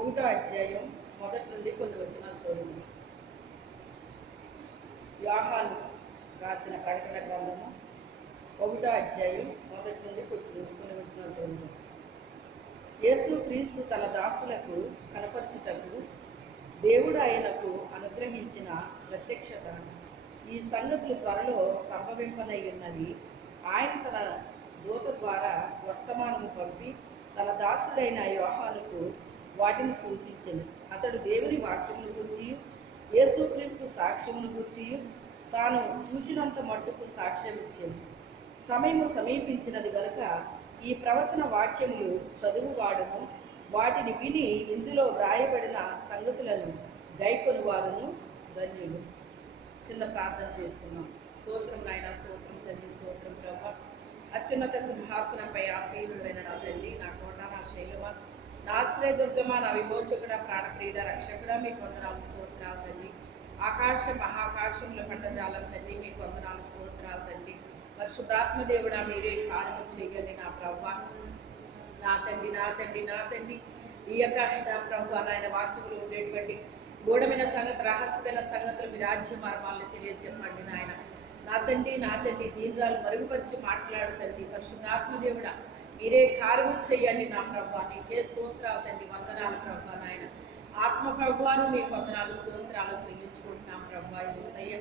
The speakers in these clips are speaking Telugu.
1వ అధ్యాయం మొదటి నుండి కొన్ని వచనాలు చూడండి. యోహాను రాసిన ప్రకటన గ్రంథము 1వ అధ్యాయం మొదటి నుండి కొన్ని వచనాలు చూడండి. యేసు క్రీస్తు తన దాసులకు కనపరచుటకు దేవుడు ఆయనకు అనుగ్రహించిన ప్రత్యక్షత ఈ సంగతులు త్వరలో సంభవింపనై ఉన్నవి. ఆయన తన దూత ద్వారా వర్తమానము పంపి తన దాసుడైన యోహానుకు వాటిని సూచించెను. అతడు దేవుని వాక్యమును గూర్చి యేసుక్రీస్తు సాక్ష్యమును గూర్చి తాను చూచినంత మట్టుకు సాక్ష్యం ఇచ్చాను. సమయము సమీపించినది గనుక ఈ ప్రవచన వాక్యములు చదువువాడును వాటిని విని ఇందులో వ్రాయబడిన సంగతులను గైకొని వారును ధన్యులు. చిన్న ప్రార్థన చేసుకున్నాం. స్తోత్రం నాయన, స్తోత్రం తండ్రి, స్తోత్రం ప్రభా. అత్యున్నత సింహాసనంపై ఆశీనుడైన నా తండ్రి, నా కోట, నా శైలమ, నా ఆశ్రయదుర్గమ, నా విమోచకుడ, ప్రాణప్రియుడ, రక్షకుడ, మీకు వందనాలు స్తోత్రాలు తండ్రి. ఆకాశ మహాకాశంలో పంటజాలం తండ్రి, మీకు వందనాలు స్తోత్రాలు తండ్రి. పరిశుద్ధాత్మదేవుడా, మీరే కార్యము చేయండి నా ప్రభా. నా తండ్రి, నా తండ్రి, నా తండ్రి, ఈ యొక్క నా ప్రభా నాయన వాక్యములు ఉండేటువంటి గూఢమైన సంగతి, రహస్యమైన సంగతులు మీ రాజ్య మార్మాలను తెలియజెప్పండి నాయన. నా తండ్రి, నా తండ్రి, దీర్ఘాలు మరుగుపరిచి మాట్లాడుతండి. పరిశుద్ధాత్మదేవుడా, మీరే కార్యము చేయండి నా ప్రభా. నీకే స్తోత్రాలు తండ్రి, వందనాలు ప్రభా నాయన. ఆత్మ ప్రభువాను మీకు వందనాలు స్తోత్రాలు చెల్లించుకుంటున్నాం ప్రభా. యేసయ్య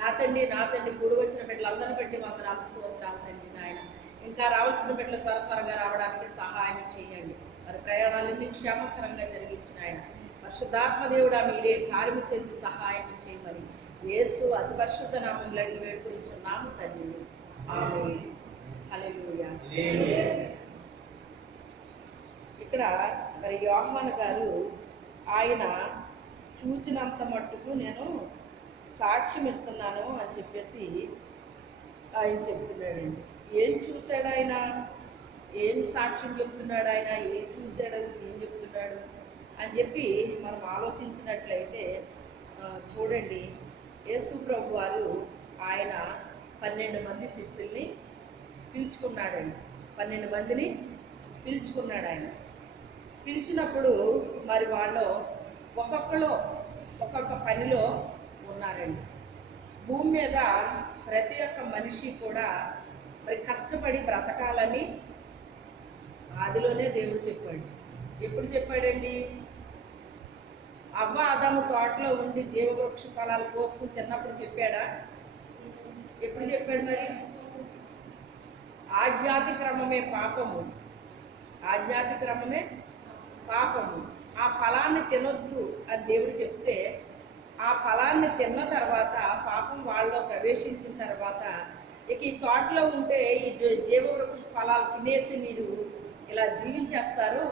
నా తండ్రి, నా తండ్రి, కూడి వచ్చిన బిడ్డలందరిని బట్టి వందనాలు స్తోత్రాలు తండ్రి నాయన. ఇంకా రావాల్సిన బిడ్డలు త్వరగా రావడానికి సహాయం చేయండి. మరి ప్రయాణాలన్నీ క్షేమకరంగా జరిగించిన ఆయన పరిశుద్ధాత్మదేవుడా, మీరే కార్యము చేసి సహాయం చేయమని యేసు అతి పరిశుద్ధ నామములో అడిగి వేడుకొనిచున్నాము తండ్రి. ఆమేన్. హల్లెలూయా. ఇక్కడ మరి యోహాను గారు ఆయన చూచినంత మట్టుకు నేను సాక్ష్యం ఇస్తున్నాను అని చెప్పేసి ఆయన చెప్తున్నాడండి. ఏం చూచాడు ఆయన, ఏం సాక్ష్యం చెప్తున్నాడు ఆయన, ఏం చూశాడు, ఏం చెప్తున్నాడు అని చెప్పి మనం ఆలోచించినట్లయితే చూడండి, యేసు ప్రభు వారు ఆయన 12 మంది శిష్యుల్ని పిలుచుకున్నాడండి. 12 మందిని పిలుచుకున్నాడు ఆయన. పిలిచినప్పుడు మరి వాళ్ళు ఒక్కొక్కరు ఒక్కొక్క పనిలో ఉన్నారండి. భూమి మీద ప్రతి ఒక్క మనిషి కూడా మరి కష్టపడి బ్రతకాలని ఆదిలోనే దేవుడు చెప్పాడు. ఎప్పుడు చెప్పాడండి? అవ్వ ఆదాము తోటలో ఉండి జీవవృక్ష ఫలాలు కోసుకుని తిన్నప్పుడు చెప్పాడా? ఎప్పుడు చెప్పాడు? మరి ఆజ్ఞాతి క్రమమే పాపము, ఆజ్ఞాతి క్రమమే పాపము, ఆ ఫలాన్ని తినొద్దు అని దేవుడు చెప్తే ఆ ఫలాన్ని తిన్న తర్వాత పాపం వాళ్ళలో ప్రవేశించిన తర్వాత ఇక ఈ తోటలో ఉంటే ఈ జీవవృక్ష ఫలాలు తినేసి మీరు ఇలా జీవించేస్తారు,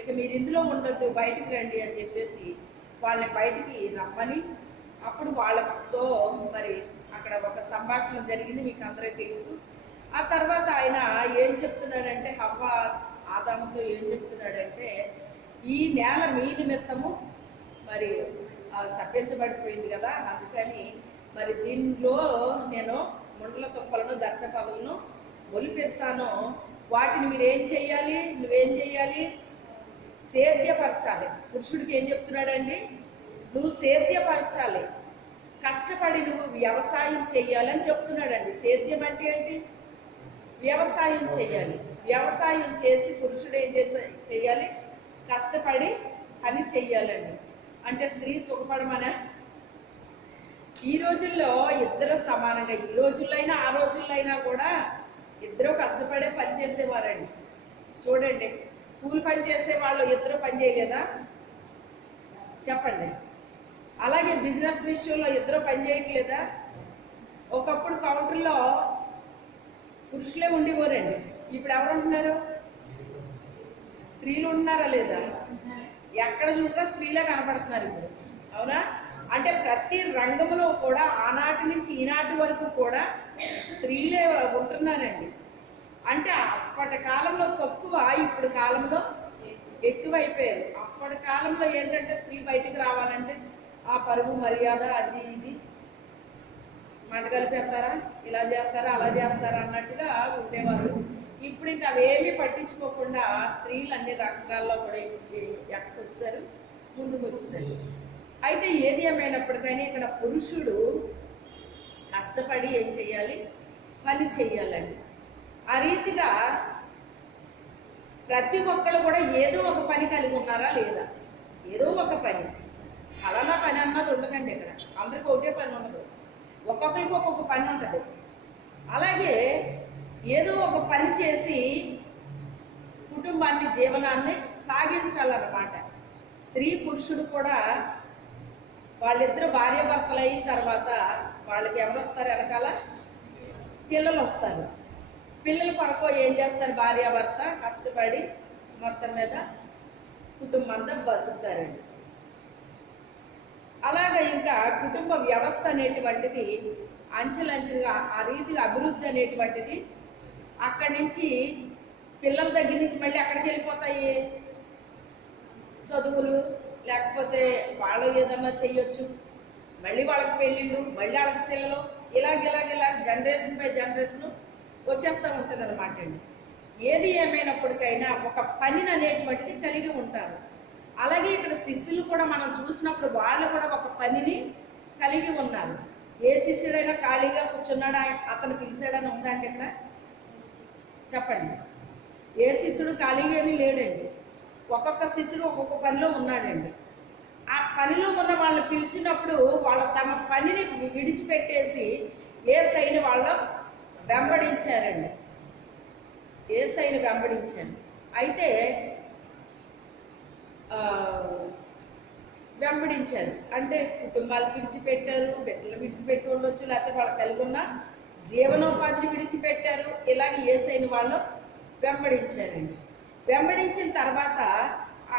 ఇక మీరు ఇందులో ఉండొద్దు, బయటికి రండి అని చెప్పేసి వాళ్ళని బయటికి రమ్మని అప్పుడు వాళ్ళతో మరి అక్కడ ఒక సంభాషణ జరిగింది, మీకు అందరికీ తెలుసు. ఆ తర్వాత ఆయన ఏం చెప్తున్నాడంటే, హవ్వ ఆదాముతో ఏం చెప్తున్నాడంటే, ఈ నేల మీ నిమిత్తము మరి సభ్యించబడిపోయింది కదా, అందుకని మరి దీనిలో నేను ముండ్ల తుప్పలను గచ్చ పదవులను ఒలిపిస్తాను, వాటిని మీరు ఏం చేయాలి, నువ్వేం చేయాలి, సేద్యపరచాలి. పురుషుడికి ఏం చెప్తున్నాడండి? నువ్వు సేద్యపరచాలి, కష్టపడి నువ్వు వ్యవసాయం చేయాలని చెప్తున్నాడండి. సేద్యం అంటే ఏంటి? వ్యవసాయం చేయాలి. వ్యవసాయం చేసి పురుషుడు ఏం చేయాలి? కష్టపడి పని చెయ్యాలండి. అంటే స్త్రీ సుఖపడమనే. ఈ రోజుల్లో ఇద్దరు సమానంగా, ఈ రోజుల్లో అయినా ఆ రోజుల్లో అయినా కూడా ఇద్దరు కష్టపడే పని చేసేవారండి. చూడండి, కూలి పని చేసే వాళ్ళు ఇద్దరు పని చేయలేదా? చెప్పండి. అలాగే బిజినెస్ విషయంలో ఇద్దరు పని చేయట్లేదా? ఒకప్పుడు కౌంటర్లో పురుషులే ఉండేవారండి, ఇప్పుడు ఎవరు ఉంటున్నారు? స్త్రీలు ఉంటున్నారా లేదా? ఎక్కడ చూసినా స్త్రీలే కనపడుతున్నారు ఇప్పుడు, అవునా? అంటే ప్రతి రంగంలో కూడా ఆనాటి నుంచి ఈనాటి వరకు కూడా స్త్రీలే ఉంటున్నారండి. అంటే అప్పటి కాలంలో తక్కువ, ఇప్పుడు కాలంలో ఎక్కువైపోయారు. అప్పటి కాలంలో ఏంటంటే స్త్రీ బయటికి రావాలంటే ఆ పరుగు మర్యాద అది ఇది మంట కలిపేస్తారా, ఇలా చేస్తారా, అలా చేస్తారా అన్నట్టుగా ఉండేవారు. ఇప్పుడు ఇంకా అవేమీ పట్టించుకోకుండా స్త్రీలు అన్ని రంగాల్లో కూడా ఎక్కడికి వస్తారు. ముందుకు వచ్చేసాడు. అయితే ఏది ఏమైనప్పటికైనా ఇక్కడ పురుషుడు కష్టపడి ఏం చేయాలి? పని చేయాలండి. ఆ రీతిగా ప్రతి ఒక్కరు కూడా ఏదో ఒక పని కలిగి ఉన్నారా లేదా? ఏదో ఒక పని, అలానా పని అన్నది ఉండదండి. ఇక్కడ అందరికీ ఒకటే పని ఉండదు, ఒక్కొక్కరికి ఒక్కొక్క పని ఉంటుంది. అలాగే ఏదో ఒక పని చేసి కుటుంబాన్ని, జీవనాన్ని సాగించాలన్నమాట. స్త్రీ పురుషుడు కూడా వాళ్ళిద్దరు భార్యాభర్తలు అయిన తర్వాత వాళ్ళకి ఎవరు వస్తారు? వెనకాల పిల్లలు వస్తారు. పిల్లల కొరకు ఏం చేస్తారు? భార్యాభర్త కష్టపడి మొత్తం మీద కుటుంబం అంతా బతుకుతారండి. అలాగే ఇంకా కుటుంబ వ్యవస్థ అనేటువంటిది అంచెలంచెలుగా ఆ రీతిగా అభివృద్ధి అనేటువంటిది అక్కడి నుంచి పిల్లల దగ్గర నుంచి మళ్ళీ అక్కడికి వెళ్ళిపోతాయి. చదువులు, లేకపోతే వాళ్ళు ఏదన్నా చెయ్యొచ్చు, మళ్ళీ వాళ్ళకి పెళ్ళిళ్ళు, మళ్ళీ వాళ్ళకి పిల్లలు, ఇలాగ జనరేషన్ బై జనరేషన్ వచ్చేస్తూ ఉంటుంది అనమాట అండి. ఏది ఏమైనప్పటికైనా ఒక పనిని అనేటువంటిది కలిగి ఉంటారు. అలాగే ఇక్కడ శిష్యులు కూడా మనం చూసినప్పుడు వాళ్ళు కూడా ఒక పనిని కలిగి ఉన్నారు. ఏ శిష్యుడైనా ఖాళీగా కూర్చున్నాడా అతను పిలిచాడని ఉందంటే ఇక్కడ చెప్పండి? ఏ శిష్యుడు ఖాళీగా ఏమీ లేడండి. ఒక్కొక్క శిష్యుడు ఒక్కొక్క పనిలో ఉన్నాడండి. ఆ పనిలో ఉన్న వాళ్ళని పిలిచినప్పుడు వాళ్ళు తమ పనిని విడిచిపెట్టేసి యేసయ్యని వాళ్ళ వెంబడించారండి. యేసయ్యని వెంబడించారు. అయితే వెంబడించారు అంటే కుటుంబాలు విడిచిపెట్టారు, బిడ్డలు విడిచిపెట్టి ఉండొచ్చు, లేకపోతే వాళ్ళు కలిగి ఉన్న జీవనోపాధిని విడిచిపెట్టారు. ఇలాగ యేసయ్యని వాళ్ళు వెంబడించారండి. వెంబడించిన తర్వాత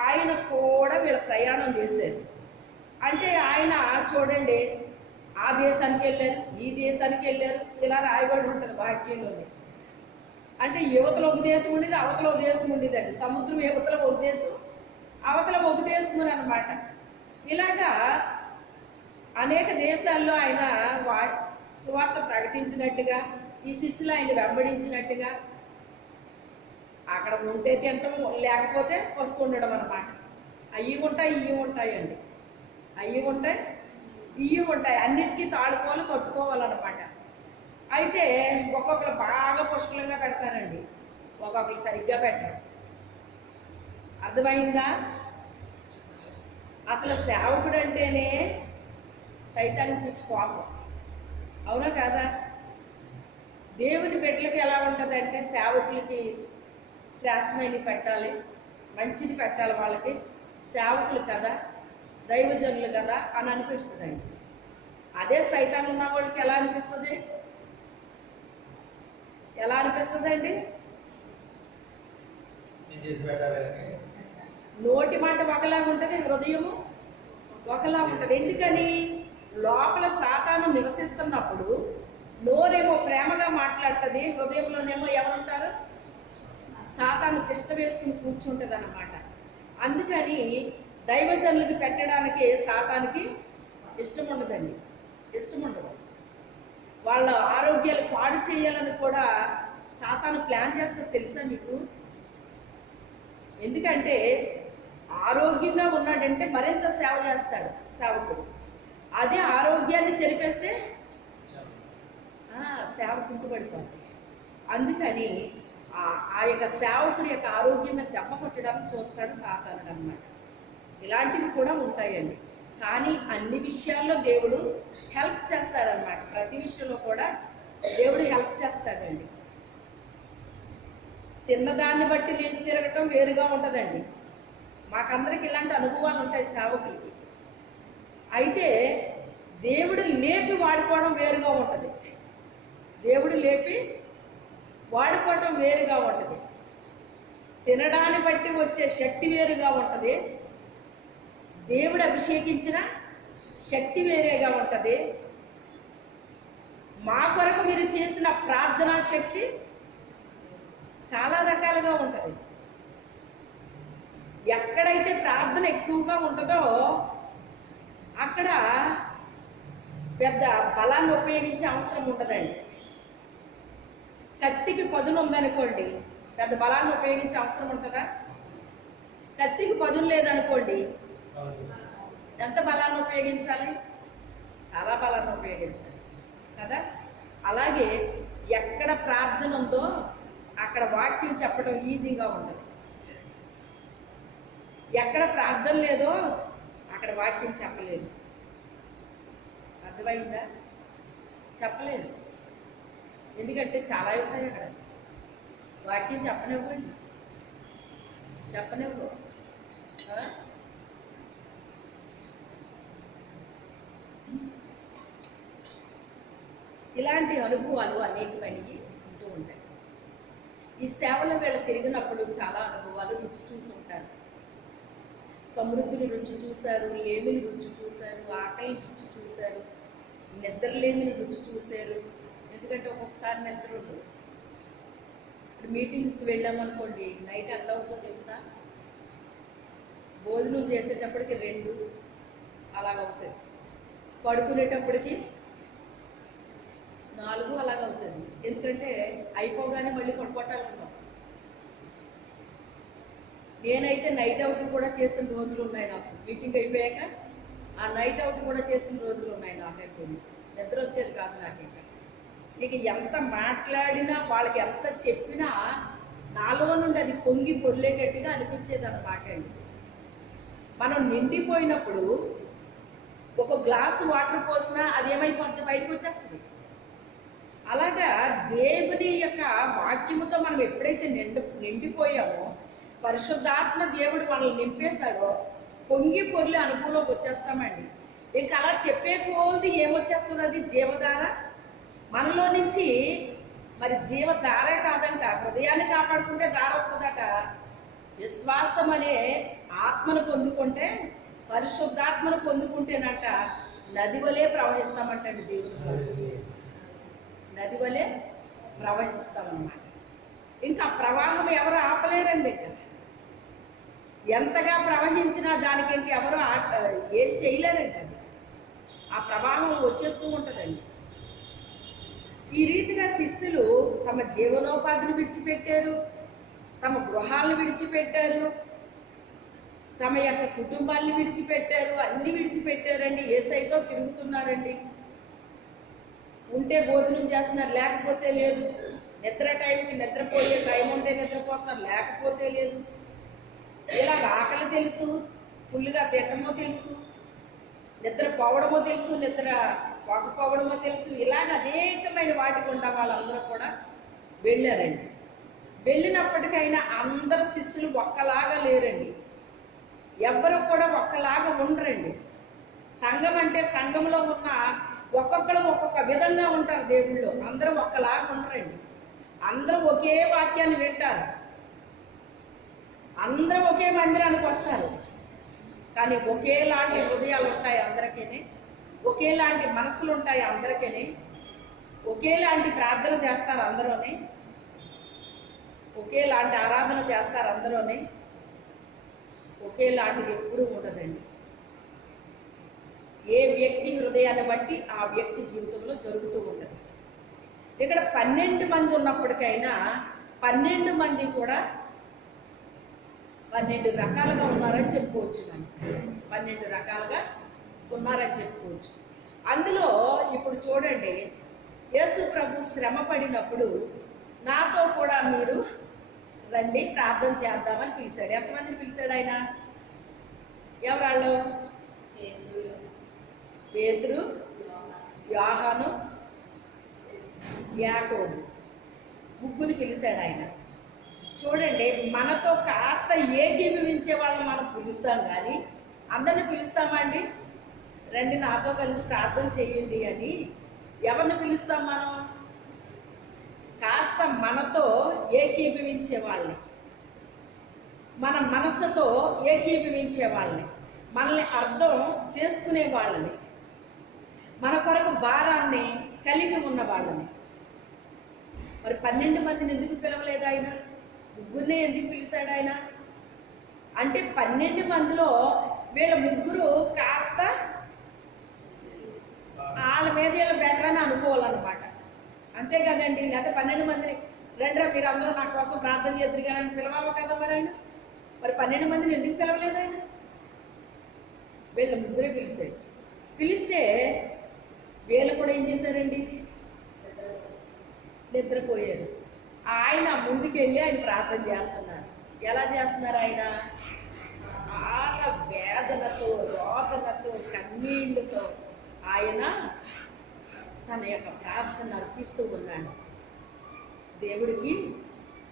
ఆయన కూడా వీళ్ళ ప్రయాణం చేశారు. అంటే ఆయన చూడండి, ఆ దేశానికి వెళ్ళారు, ఈ దేశానికి వెళ్ళారు, ఇలా రాయబడి ఉంటుంది వాక్యంలోని. అంటే యువతలో ఒక దేశం ఉండేది, అవతల ఒక దేశం ఉండేదండి. సముద్రం యువతల ఒక దేశం, అవతల ఒక దేశం అనమాట. ఇలాగా అనేక దేశాల్లో ఆయన సువార్త ప్రకటించినట్టుగా, ఈ శిష్యులు ఆయన వెంబడించినట్టుగా అక్కడ ఉంటే తింటాం, లేకపోతే వస్తుండడం అనమాట. అవి ఉంటాయి, ఇవి ఉంటాయండి. అవి ఉంటాయి, ఇవి ఉంటాయి. అన్నిటికీ తాళుకోవాలి, తట్టుకోవాలన్నమాట. అయితే ఒక్కొక్కరు బాగా పుష్కలంగా పెడతారండి, ఒక్కొక్కరు సరిగ్గా పెట్టరు. అర్థమైందా? అసలు సేవకుడు అంటేనే సైతానికి పిచ్చి కోపం, అవునా కాదా? దేవుని బిడ్డలకి ఎలా ఉంటుందంటే సేవకులకి శ్రేష్టమైనవి పెట్టాలి, మంచిది పెట్టాలి. వాళ్ళకి సేవకులు కదా, దైవజనులు కదా అని అనిపిస్తుందండి. అదే సైతాన్ ఉన్న వాళ్ళకి ఎలా అనిపిస్తుంది? ఎలా అనిపిస్తుందండి? నోటి మాట ఒకలాగా ఉంటుంది, హృదయము ఒకలా ఉంటుంది. ఎందుకని? లోపల సాతాను నివసిస్తున్నప్పుడు నోరేమో ప్రేమగా మాట్లాడుతుంది, హృదయంలోనేమో ఎవరుంటారు? సాతాను తిష్ట వేసుకుని కూర్చుంటుంది అన్నమాట. అందుకని దైవజనులకి పెట్టడానికి సాతానికి ఇష్టం ఉండదండి, ఇష్టం ఉండదు. వాళ్ళ ఆరోగ్యాలు పాడు చేయాలని కూడా సాతాను ప్లాన్ చేస్తారు, తెలుసా మీకు? ఎందుకంటే ఆరోగ్యంగా ఉన్నాడంటే మరింత సేవ చేస్తాడు సేవకుడు. అదే ఆరోగ్యాన్ని చెరిపేస్తే సేవ కుంటుపడిపోతుంది. అందుకని ఆ యొక్క సేవకుడి యొక్క ఆరోగ్యం మీద దెబ్బ కొట్టడానికి చూస్తాడు సాతానుడు అన్నమాట. ఇలాంటివి కూడా ఉంటాయండి. కానీ అన్ని విషయాల్లో దేవుడు హెల్ప్ చేస్తాడనమాట. ప్రతి విషయంలో కూడా దేవుడు హెల్ప్ చేస్తాడండి. తిన్నదాన్ని బట్టి లేచి తిరగటం వేరుగా ఉంటుందండి. మాకందరికి ఇలాంటి అనుభవాలు ఉంటాయి సేవకులకి. అయితే దేవుడు లేపి వాడుకోవడం వేరుగా ఉంటుంది. దేవుడు లేపి వాడుకోవటం వేరుగా ఉంటుంది. తినడాన్ని బట్టి వచ్చే శక్తి వేరుగా ఉంటుంది. దేవుడు అభిషేకించిన శక్తి వేరేగా ఉంటుంది. మా కొరకు మీరు చేసిన ప్రార్థనా శక్తి చాలా రకాలుగా ఉంటుంది. ఎక్కడైతే ప్రార్థన ఎక్కువగా ఉంటుందో అక్కడ పెద్ద బలాన్ని ఉపయోగించే అవసరం ఉండదండి. కత్తికి పదును ఉందనుకోండి, పెద్ద బలాన్ని ఉపయోగించే అవసరం ఉంటుందా? కత్తికి పదును లేదనుకోండి, ఎంత బలాన్ని ఉపయోగించాలి? చాలా బలాన్ని ఉపయోగించాలి కదా. అలాగే ఎక్కడ ప్రార్థన ఉందో అక్కడ వాక్యం చెప్పడం ఈజీగా ఉండదు. ఎక్కడ ప్రార్థన లేదో అక్కడ వాక్యం చెప్పలేదు. అర్థమైందా? చెప్పలేదు. ఎందుకంటే చాలా ఉంటాయి అక్కడ. వాక్యం చెప్పనివ్వండి, చెప్పనివ్వు. ఇలాంటి అనుభవాలు అనేకమైనవి ఉంటూ ఉంటాయి. ఈ సేవల వేళ తిరిగినప్పుడు చాలా అనుభవాలు రుచి చూసి ఉంటారు. సమృద్ధిని రుచి చూశారు, లేమిని రుచి చూశారు, ఆకలిని రుచి చూశారు, నిద్రలేమిని రుచి చూశారు. ఎందుకంటే ఒక్కొక్కసారి నిద్ర ఉండదు. ఇప్పుడు మీటింగ్స్కి వెళ్ళామనుకోండి, నైట్ ఎంత అవుతుందో తెలుసా? భోజనం చేసేటప్పటికి 2 అలాగవుతుంది, పడుకునేటప్పటికి 4 అలాగవుతుంది. ఎందుకంటే అయిపోగానే మళ్ళీ పడుకోవటాలనుకుంటాం. నేనైతే నైట్ అవుట్లు కూడా చేసిన రోజులు ఉన్నాయి. నాకు మీటింగ్ అయిపోయాక ఆ నైట్ అవుట్ కూడా చేసిన రోజులు ఉన్నాయి. నాకైతే నిద్ర వచ్చేది కాదు నాకైతే. ఇక ఎంత మాట్లాడినా, వాళ్ళకి ఎంత చెప్పినా నాలో నుండి అది పొంగి పొర్లేటట్టుగా అనిపించేది అన్నమాట అండి. మనం నిండిపోయినప్పుడు ఒక గ్లాసు వాటర్ పోసినా అది ఏమైపోతుంది? బయటకు వచ్చేస్తుంది. అలాగా దేవుని యొక్క వాక్యముతో మనం ఎప్పుడైతే నిండిపోయామో, పరిశుద్ధాత్మ దేవుడు మనల్ని నింపేశాడో, పొంగి పొర్లి అనుభవంలోకి వచ్చేస్తామండి. ఇంకా అలా చెప్పే కొద్ది ఏమొచ్చేస్తుంది? అది జీవధార మనలో నుంచి. మరి జీవధారే కాదంట, హృదయాన్ని కాపాడుకుంటే దార వస్తుందట. విశ్వాసం అనే ఆత్మను పొందుకుంటే, పరిశుద్ధాత్మను పొందుకుంటేనట నది వలె ప్రవహిస్తామంటండి. దేవుడు నది వలె ప్రవహిస్తామన్నమాట. ఇంకా ప్రవాహం ఎవరు ఆపలేరండి. ఇక్కడ ఎంతగా ప్రవహించినా దానికి ఇంకెవరు ఏం చేయలేరండి. అది ఆ ప్రవాహం వచ్చేస్తూ ఉంటుందండి. ఈ రీతిగా శిష్యులు తమ జీవనోపాధిని విడిచిపెట్టారు, తమ గృహాలను విడిచిపెట్టారు, తమ యొక్క కుటుంబాన్ని విడిచిపెట్టారు, అన్ని విడిచిపెట్టారండి. యేసయ్యతో తిరుగుతున్నారండి. ఉంటే భోజనం చేస్తున్నారు, లేకపోతే లేదు. నిద్ర టైంకి నిద్రపోయే టైం ఉంటే నిద్రపోతున్నారు, లేకపోతే లేదు. ఇలా ఆకలి తెలుసు, ఫుల్గా తినడమో తెలుసు, నిద్ర పోవడమో తెలుసు, నిద్ర పోకపోవడమో తెలుసు. ఇలాగ అనేకమైన వాటి గుండా వాళ్ళందరూ కూడా వెళ్ళారండి. వెళ్ళినప్పటికైనా అందరు శిష్యులు ఒక్కలాగా లేరండి. ఎవ్వరు కూడా ఒక్కలాగా ఉండరండి. సంఘం అంటే సంఘంలో ఉన్న ఒక్కొక్కరు ఒక్కొక్క విధంగా ఉంటారు. దేవుళ్ళు అందరూ ఒక్కలాగా ఉండరండి. అందరూ ఒకే వాక్యాన్ని వింటారు, అందరూ ఒకే మందిరానికి వస్తారు. కానీ ఒకేలాంటి హృదయాలు ఉంటాయి అందరికీ, ఒకేలాంటి మనసులు ఉంటాయి అందరికీ, ఒకేలాంటి ప్రార్థన చేస్తారు అందరూని, ఒకేలాంటి ఆరాధన చేస్తారు అందరూని. ఒకేలాంటిది ఎప్పుడూ ఉండదండి. ఏ వ్యక్తి హృదయాన్ని బట్టి ఆ వ్యక్తి జీవితంలో జరుగుతూ ఉంటుంది. ఇక్కడ 12 మంది ఉన్నప్పటికైనా 12 మంది కూడా 12 రకాలుగా ఉన్నారని చెప్పుకోవచ్చు. మనం 12 రకాలుగా ఉన్నారని చెప్పుకోవచ్చు. అందులో ఇప్పుడు చూడండి, యేసు ప్రభు శ్రమ పడినప్పుడు నాతో కూడా మీరు రండి ప్రార్థన చేద్దామని పిలిచాడు. ఎంతమందిని పిలిచాడు ఆయన? ఎవరాళ్ళు? పేతురు, యోహాను, యాకోబు, ముగ్గురు పిలిచాడు ఆయన. చూడండి, మనతో కాస్త ఏకీభవించే వాళ్ళని మనం పిలుస్తాం, కానీ అందరిని పిలుస్తామా అండి? రండి నాతో కలిసి ప్రార్థన చేయండి అని ఎవరిని పిలుస్తాం మనం? కాస్త మనతో ఏకీభవించే వాళ్ళని, మన మనస్సుతో ఏకీభవించే వాళ్ళని, మనల్ని అర్థం చేసుకునే వాళ్ళని, మన కొరకు భారాన్ని కలిగి ఉన్న వాళ్ళని. మరి 12 మందిని ఎందుకు పిలవలేదు ఆయన? ముగ్గురినే ఎందుకు పిలిచాడు ఆయన? అంటే 12 మందిలో వీళ్ళ ముగ్గురు కాస్త వాళ్ళ మీద వీళ్ళు బెటర్ అని అనుకోవాలన్నమాట. అంతే కదండి. లేకపోతే 12 మందిని రండిరా మీరు అందరూ నా కోసం ప్రార్థన చేద్దరు కానీ అని పిలవాలి కదా మరి ఆయన. మరి 12 మందిని ఎందుకు పిలవలేదు ఆయన? వీళ్ళ ముగ్గురే పిలిచాడు. పిలిస్తే వీళ్ళు కూడా ఏం చేశారండి? నిద్రపోయారు. ఆయన ముందుకెళ్ళి ఆయన ప్రార్థన చేస్తున్నారు. ఎలా చేస్తున్నారు? ఆయన చాలా వేదనతో, రోదనతో, కన్నీళ్లతో ఆయన తన యొక్క ప్రార్థన అర్పిస్తూ ఉన్నాడు, దేవుడికి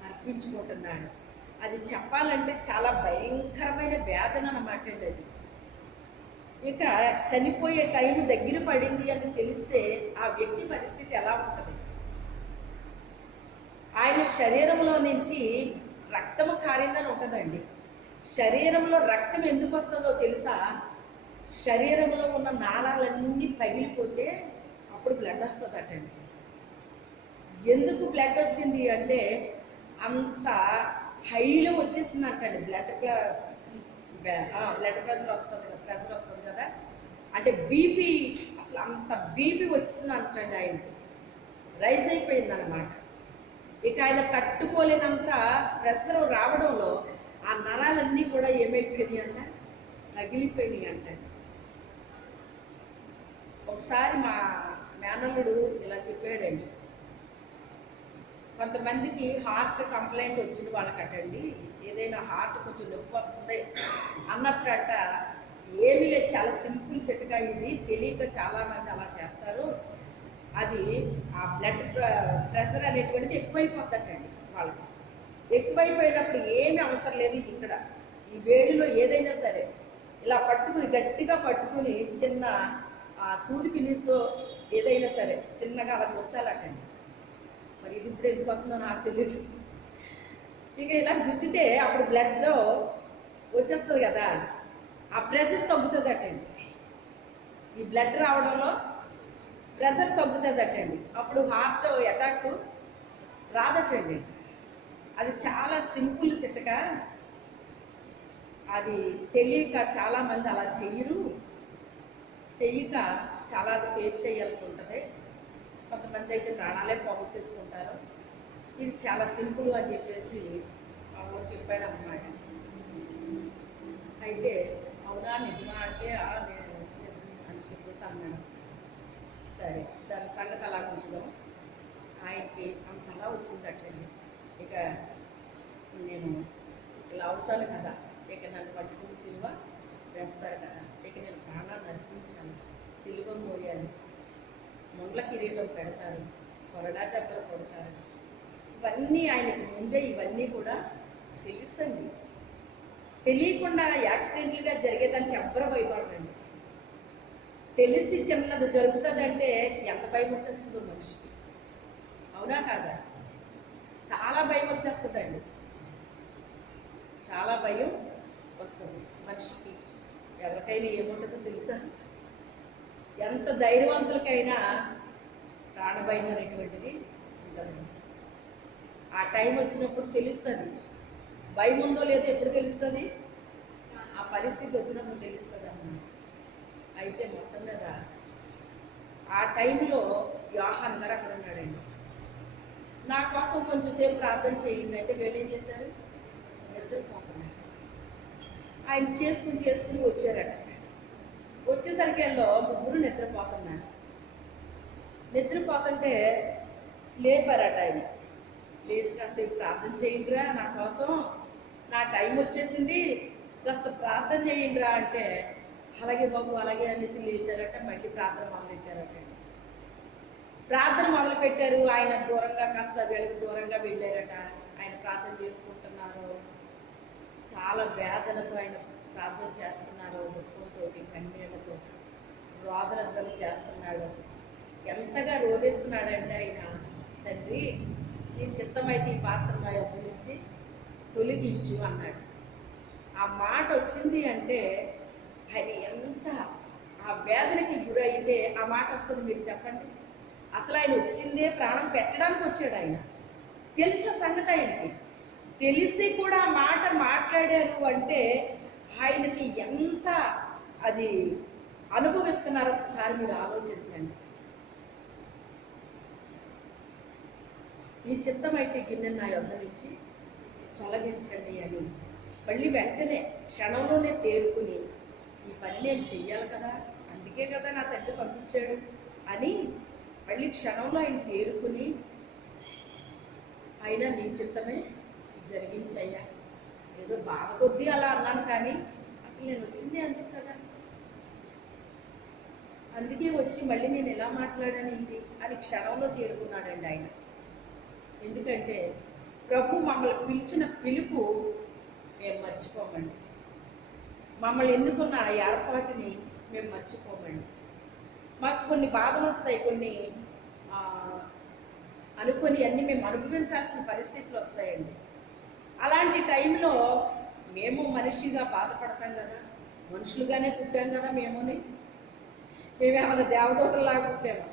అర్పించుకుంటున్నాడు. అది చెప్పాలంటే చాలా భయంకరమైన వేదన అన్నమాట అండి అది. ఇక చనిపోయే టైం దగ్గర పడింది అని తెలిస్తే ఆ వ్యక్తి పరిస్థితి ఎలా ఉంటుంది? ఆయన శరీరంలో నుంచి రక్తము కారిందని ఉంటుందండి. శరీరంలో రక్తం ఎందుకు వస్తుందో తెలుసా? శరీరంలో ఉన్న నాళాలన్నీ పగిలిపోతే అప్పుడు బ్లడ్ వస్తుందటండి. ఎందుకు బ్లడ్ వచ్చింది అంటే అంత హైలో వచ్చేసింది అంటండి. బ్లడ్ ప్రెషర్ వస్తుంది కదా, అంటే బీపీ, అసలు అంత బీపీ వచ్చింది అంటండి. ఆయనకి రైజ్ అయిపోయింది అన్నమాట. ఇక ఆయన తట్టుకోలేనంత ప్రెషర్ రావడంలో ఆ నరాలన్నీ కూడా ఏమైపోయినాయి అంట? పగిలిపోయినాయి అంటండి. ఒకసారి మా మేనల్లుడు ఇలా చెప్పాడండి, కొంతమందికి హార్ట్ కంప్లైంట్ వచ్చిన వాళ్ళకటండి, ఏదైనా హార్ట్ కొంచెం నొప్పి వస్తుంది అన్నప్పుడట ఏమీ లేదు, చాలా సింపుల్ చిట్కా ఇది, తెలియక చాలామంది అలా చేస్తారు. అది ఆ బ్లడ్ ప్రెషర్ అనేటువంటిది ఎక్కువైపోద్దటండి వాళ్ళకి. ఎక్కువైపోయినప్పుడు ఏమీ అవసరం లేదు, ఇక్కడ ఈ వేడిలో ఏదైనా సరే ఇలా పట్టుకుని గట్టిగా పట్టుకుని చిన్న సూది పిన్నిస్తో ఏదైనా సరే చిన్నగా అలా గుచ్చాలటండి. మరి ఇది ఇప్పుడు ఎందుకు వస్తుందో నాకు తెలియదు. ఇక ఇలా గుచ్చితే అప్పుడు బ్లడ్లో వచ్చేస్తుంది కదా, ఆ ప్రెషర్ తగ్గుతుందటండి. ఈ బ్లడ్ రావడంలో ప్రెషర్ తగ్గుతుందటండి. అప్పుడు హార్ట్ అటాక్ రాదటండి. అది చాలా సింపుల్ చిట్కా. అది తెలియక చాలామంది అలా చెయ్యరు. చెయ్యక చాలా అది ఫేస్ చేయాల్సి ఉంటుంది. కొంతమంది అయితే ప్రాణాలే పోగొట్టేసుకుంటారు. ఇది చాలా సింపుల్ అని చెప్పేసి అప్పుడు చెప్పాడు అన్నమాట. అయితే అవునా నిజమా అంటే నేను నిజం అని చెప్పేసి అన్నాడు. సరే దాని సంగతి అలా ఉంచుదాం. ఆయనకి అంతలా వచ్చిందటండి. ఇక నేను ఇలా అవుతాను కదా, ఇక నన్ను పట్టుకుని సిలువ వేస్తారు కదా, ఇక నేను ప్రాణాన్ని అర్పించాను, సిలువ మోయాలి, ముండ్ల కిరీటం పెడతారు, కొరడా దెబ్బలు కొడతారు. ఇవన్నీ ఆయనకు ముందే ఇవన్నీ కూడా తెలుసండి. తెలియకుండా యాక్సిడెంట్లుగా జరిగేదానికి ఎవ్వరూ భయపడరండి. తెలిసి చిన్నది జరుగుతుందంటే ఎంత భయం వచ్చేస్తుందో మనిషికి, అవునా కాదా? చాలా భయం వచ్చేస్తుందండి, చాలా భయం వస్తుంది మనిషికి. ఎవరికైనా ఏముంటుందో తెలుసా? ఎంత ధైర్యవంతులకైనా ప్రాణభయం అనేటువంటిది ఉంటుందండి. ఆ టైం వచ్చినప్పుడు తెలుస్తుంది. భయం ఉందో లేదో ఎప్పుడు తెలుస్తుంది? ఆ పరిస్థితి వచ్చినప్పుడు తెలుస్తుంది అన్నమాట. అయితే మొత్తం మీద ఆ టైంలో యోహాన్ గారు అక్కడ ఉన్నాడండి. నా కోసం కొంచెం సేపు ప్రార్థన చేయండి అంటే వీళ్ళు ఏం చేశారు? నిద్రపోతున్నారు. ఆయన చేసుకుని వచ్చారట. వచ్చేసరికి ముగ్గురు నిద్రపోతున్నారు. నిద్రపోతుంటే లేపారట. ఆయన లేచి కాసేపు ప్రార్థన చేయండిరా, నా కోసం నా టైం వచ్చేసింది, కాస్త ప్రార్థన చేయండిరా అంటే అలాగే బాబు అలాగే అనేసి లేచారట. మళ్ళీ ప్రార్థన మొదలెట్టారట. ప్రార్థన మొదలుపెట్టారు. ఆయన దూరంగా కాస్త వీళ్ళకి దూరంగా వెళ్ళారట. ఆయన ప్రార్థన చేసుకుంటున్నారు. చాలా వేదనతో ఆయన ప్రార్థన చేస్తున్నారు. దుఃఖంతో, కన్నీళ్లతో, రోదన ధ్వని చేస్తున్నాడు. ఎంతగా రోధిస్తున్నాడంటే ఆయన, తండ్రి నీ చిత్తమైతే ఈ పాత్ర నా యొక్క నుంచి తొలగించు అన్నాడు. ఆ మాట వచ్చింది అంటే ఆయన ఎంత ఆ వేదనకి గురైతే ఆ మాట వస్తుంది మీరు చెప్పండి. అసలు ఆయన వచ్చిందే ప్రాణం పెట్టడానికి వచ్చాడు. ఆయన తెలిసిన సంగతి ఆయనకి తెలిసి కూడా ఆ మాట మాట్లాడారు అంటే ఆయనకి ఎంత అది అనుభవిస్తున్నారో ఒకసారి మీరు ఆలోచించండి. ఈ చిత్తం అయితే గిన్నె నా యొద్ద నుంచి తొలగించండి అని మళ్ళీ వెంటనే క్షణంలోనే తేరుకుని ఈ పని నేను చెయ్యాలి కదా, అందుకే కదా నా తండ్రి పంపించాడు అని మళ్ళీ క్షణంలో ఆయన తేరుకుని, అయినా నీ చిత్తమే జరిగించయ్యా. ఏదో బాధ కొద్దీ అలా అన్నాను, కానీ అసలు నేను వచ్చింది అందుకు కదా, అందుకే వచ్చి మళ్ళీ నేను ఎలా మాట్లాడాను ఏంటి అని క్షణంలో తేరుకున్నాడండి ఆయన. ఎందుకంటే ప్రభు మమ్మల్ని పిలిచిన పిలుపు మేము మర్చిపోమండి. మమ్మల్ని ఎన్నుకున్న ఆ ఏర్పాటుని మేము మర్చిపోమండి. మాకు కొన్ని బాధలు వస్తాయి, కొన్ని అనుకొని అన్నీ మేము అనుభవించాల్సిన పరిస్థితులు వస్తాయండి. అలాంటి టైంలో మేము మనిషిగా బాధపడతాం కదా, మనుషులుగానే పుట్టాం కదా, మేమేమైనా దేవదూతలాగా పుట్టాము.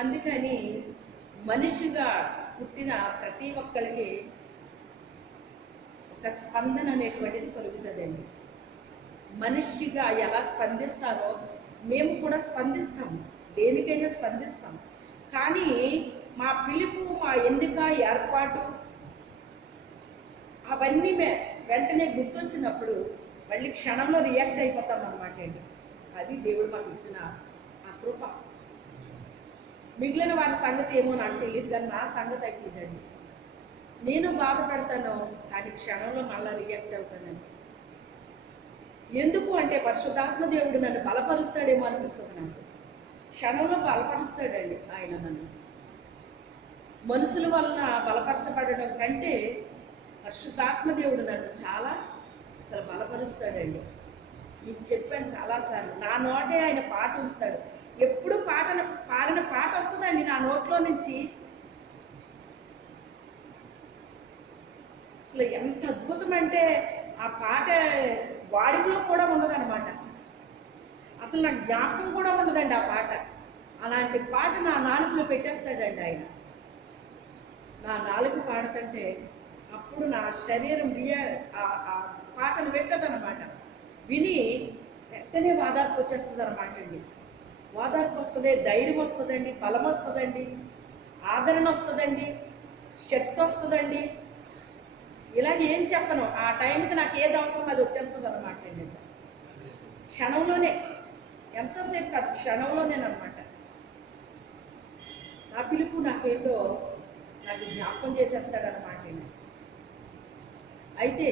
అందుకని మనిషిగా పుట్టిన ప్రతి ఒక్కరికి ఒక స్పందన అనేటువంటిది కలుగుతుందండి. మనిషిగా ఎలా స్పందిస్తారో మేము కూడా స్పందిస్తాము, దేనికైనా స్పందిస్తాం. కానీ మా పిలుపు, మా ఎన్నిక, ఏర్పాటు అవన్నీ వెంటనే గుర్తొచ్చినప్పుడు మళ్ళీ క్షణంలో రియాక్ట్ అయిపోతాం అన్నమాట అండి. అది దేవుడు మాకు ఇచ్చిన ఆ కృప. మిగిలిన వారి సంగతి ఏమో నాకు తెలియదు, కానీ నా సంగతి అయిపోయిందండి. నేను బాధపడతాను, కానీ క్షణంలో మళ్ళీ రియాక్ట్ అవుతానండి. ఎందుకు అంటే పరిశుద్ధాత్మ దేవుడు నన్ను బలపరుస్తాడేమో అనిపిస్తుంది నాకు. క్షణంలో బలపరుస్తాడండి ఆయన నన్ను. మనుషుల వలన బలపరచబడడం కంటే పరిశుద్ధాత్మ దేవుడు నన్ను చాలా అసలు బలపరుస్తాడండి. మీకు చెప్పాను చాలాసార్లు, నా నోటే ఆయన పాట ఉంచుతాడు. ఎప్పుడు పాడిన పాట వస్తుందండి నా నోట్లో నుంచి. అసలు ఎంత అద్భుతం అంటే ఆ పాట వాడిలో కూడా ఉండదన్నమాట. అసలు నాకు జ్ఞాపకం కూడా ఉండదండి ఆ పాట. అలాంటి పాట నా నాలుగులో పెట్టేస్తాడండి ఆయన. నా నాలుగు పాడుతుంటే అప్పుడు నా శరీరం ఆ పాటను పెట్టదన్నమాట. విని వెంటనే వాదార్పు వచ్చేస్తుంది అనమాట అండి. వాదార్పు వస్తుంది, ధైర్యం వస్తుందండి, బలం వస్తుందండి, ఆదరణ వస్తుందండి, శక్తి వస్తుందండి. ఇలాగ ఏం చెప్పను, ఆ టైంకి నాకు ఏది అవసరం అది వచ్చేస్తుంది అనమాట అండి. క్షణంలోనే, ఎంతసేపు కాదు, క్షణంలోనేనమాట. నా పిలుపు నాకేంటో నాకు జ్ఞాపకం చేసేస్తాడనమాట అండి. అయితే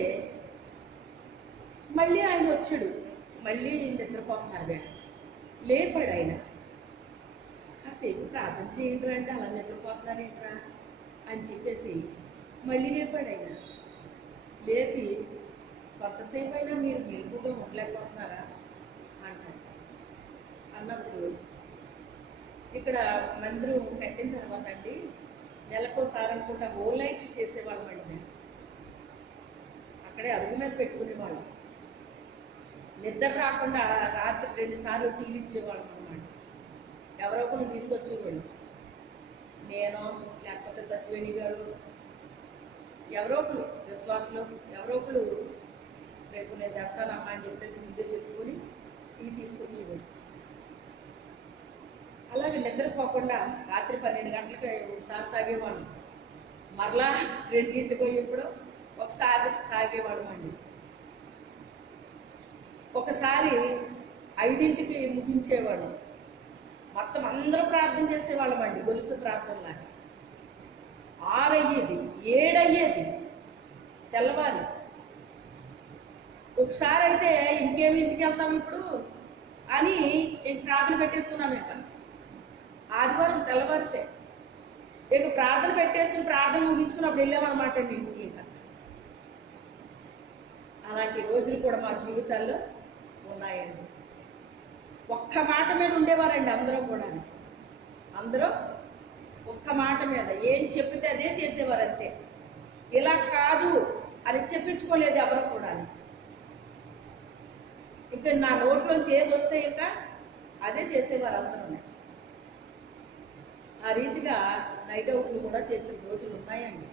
మళ్ళీ ఆయన వచ్చాడు, మళ్ళీ నిద్రపోతున్నారు వేడు. లేపాడు ఆయన. కాసేపు ప్రార్థన చేయండి అంటే అలా నిద్రపోతున్నారేంట్రా అని చెప్పేసి మళ్ళీ లేపాడు ఆయన. లేపి కొంతసేపు అయినా మీరు మెలుగుగా ఉండలేకపోతున్నారా అంటారు. అన్నప్పుడు ఇక్కడ మందిరం కట్టిన తర్వాత అండి నెలకోసారి అనుకుంటా హోల్ నైట్లు చేసేవాళ్ళం అండి. మేము అక్కడే అరుగు మీద పెట్టుకునేవాళ్ళం. నిద్ర రాకుండా రాత్రి 2 సార్లు టీవీ ఇచ్చేవాళ్ళం అన్నమాట. ఎవరో ఒకరు తీసుకొచ్చేవాళ్ళు, నేను లేకపోతే సచివేణి గారు, ఎవరో ఒకరు విశ్వాసులు, ఎవరో ఒకరు రేపు నేను తెస్తానమ్మా అని చెప్పేసి ముందే చెప్పుకొని టీ తీసుకొచ్చేవాళ్ళు. అలాగే నిద్రపోకుండా రాత్రి 12 గంటలకు ఒకసారి తాగేవాళ్ళం, మరలా 2ంటికి పోయేప్పుడు ఒకసారి తాగేవాళ్ళం అండి. ఒకసారి 5ంటికి ముగించేవాళ్ళం. మొత్తం అందరూ ప్రార్థన చేసేవాళ్ళం అండి, గొలుసు ప్రార్థనలాగా. 6 అయ్యేది, 7 అయ్యేది తెల్లవారి. ఒకసారి అయితే ఇంకేమి ఇంటికి వెళ్తాం ఇప్పుడు అని ప్రార్థన పెట్టేసుకున్నాం. ఇక ఆదివారం తెల్లవారితే ఇక ప్రార్థన పెట్టేసుకుని ప్రార్థన ముగించుకున్నప్పుడు వెళ్ళామన్నమాట అండి ఇంటికి. ఇక అలాంటి రోజులు కూడా మా జీవితాల్లో ఉన్నాయండి. ఒక్క మాట మీద ఉండేవారండి అందరూ కూడా. అందరూ ఒక్క మాట మీద ఏం చెప్తే అదే చేసేవారు, అంతే. ఇలా కాదు అని చెప్పించుకోలేదు ఎవరు కూడా. ఇంకా నా నోట్లోంచి ఏది వస్తే ఇంకా అదే చేసేవారు అందరూ. ఆ రీతిగా నైట్ అవుట్లు కూడా చేసే రోజులు ఉన్నాయండి.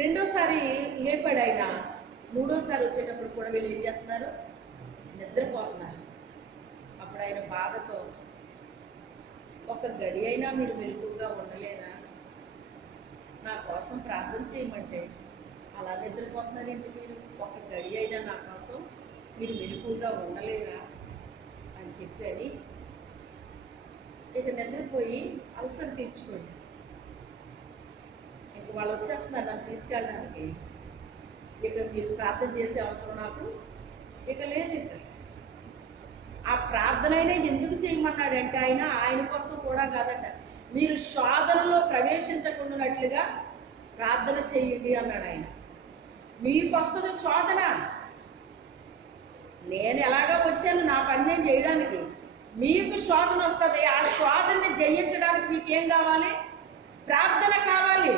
రెండోసారి లేపాడు ఆయన. మూడోసారి వచ్చేటప్పుడు కూడా వీళ్ళు ఏం చేస్తున్నారు, నిద్రపోతున్నారు. అప్పుడు ఆయన బాధతో, ఒక గడి అయినా మీరు మెలకుగా ఉండలేరా, నా కోసం ప్రార్థన చేయమంటే అలా నిద్రపోతున్నారేంటి మీరు? ఒక్క గడి అయినా నా కోసం మీరు మెలకువగా ఉండలేరా అని చెప్పని ఇక నిద్రపోయి అలసట తీర్చుకోండి. ఇంక వాళ్ళు వచ్చేస్తున్నారు నన్ను తీసుకెళ్ళడానికి. ఇక మీరు ప్రార్థన చేసే అవసరం నాకు ఇక లేదు. ఇక ఆ ప్రార్థన అయినా ఎందుకు చేయమన్నాడంటే ఆయన కోసం కూడా కాదంట, మీరు శోధనలో ప్రవేశించకుండానట్లుగా ప్రార్థన చేయండి అన్నాడు ఆయన. మీకు వస్తుంది శోధన, నేను ఎలాగో వచ్చాను నా పని నేను చేయడానికి. మీకు శోధన వస్తుంది, ఆ శోధనని జయించడానికి మీకు ఏం కావాలి? ప్రార్థన కావాలి.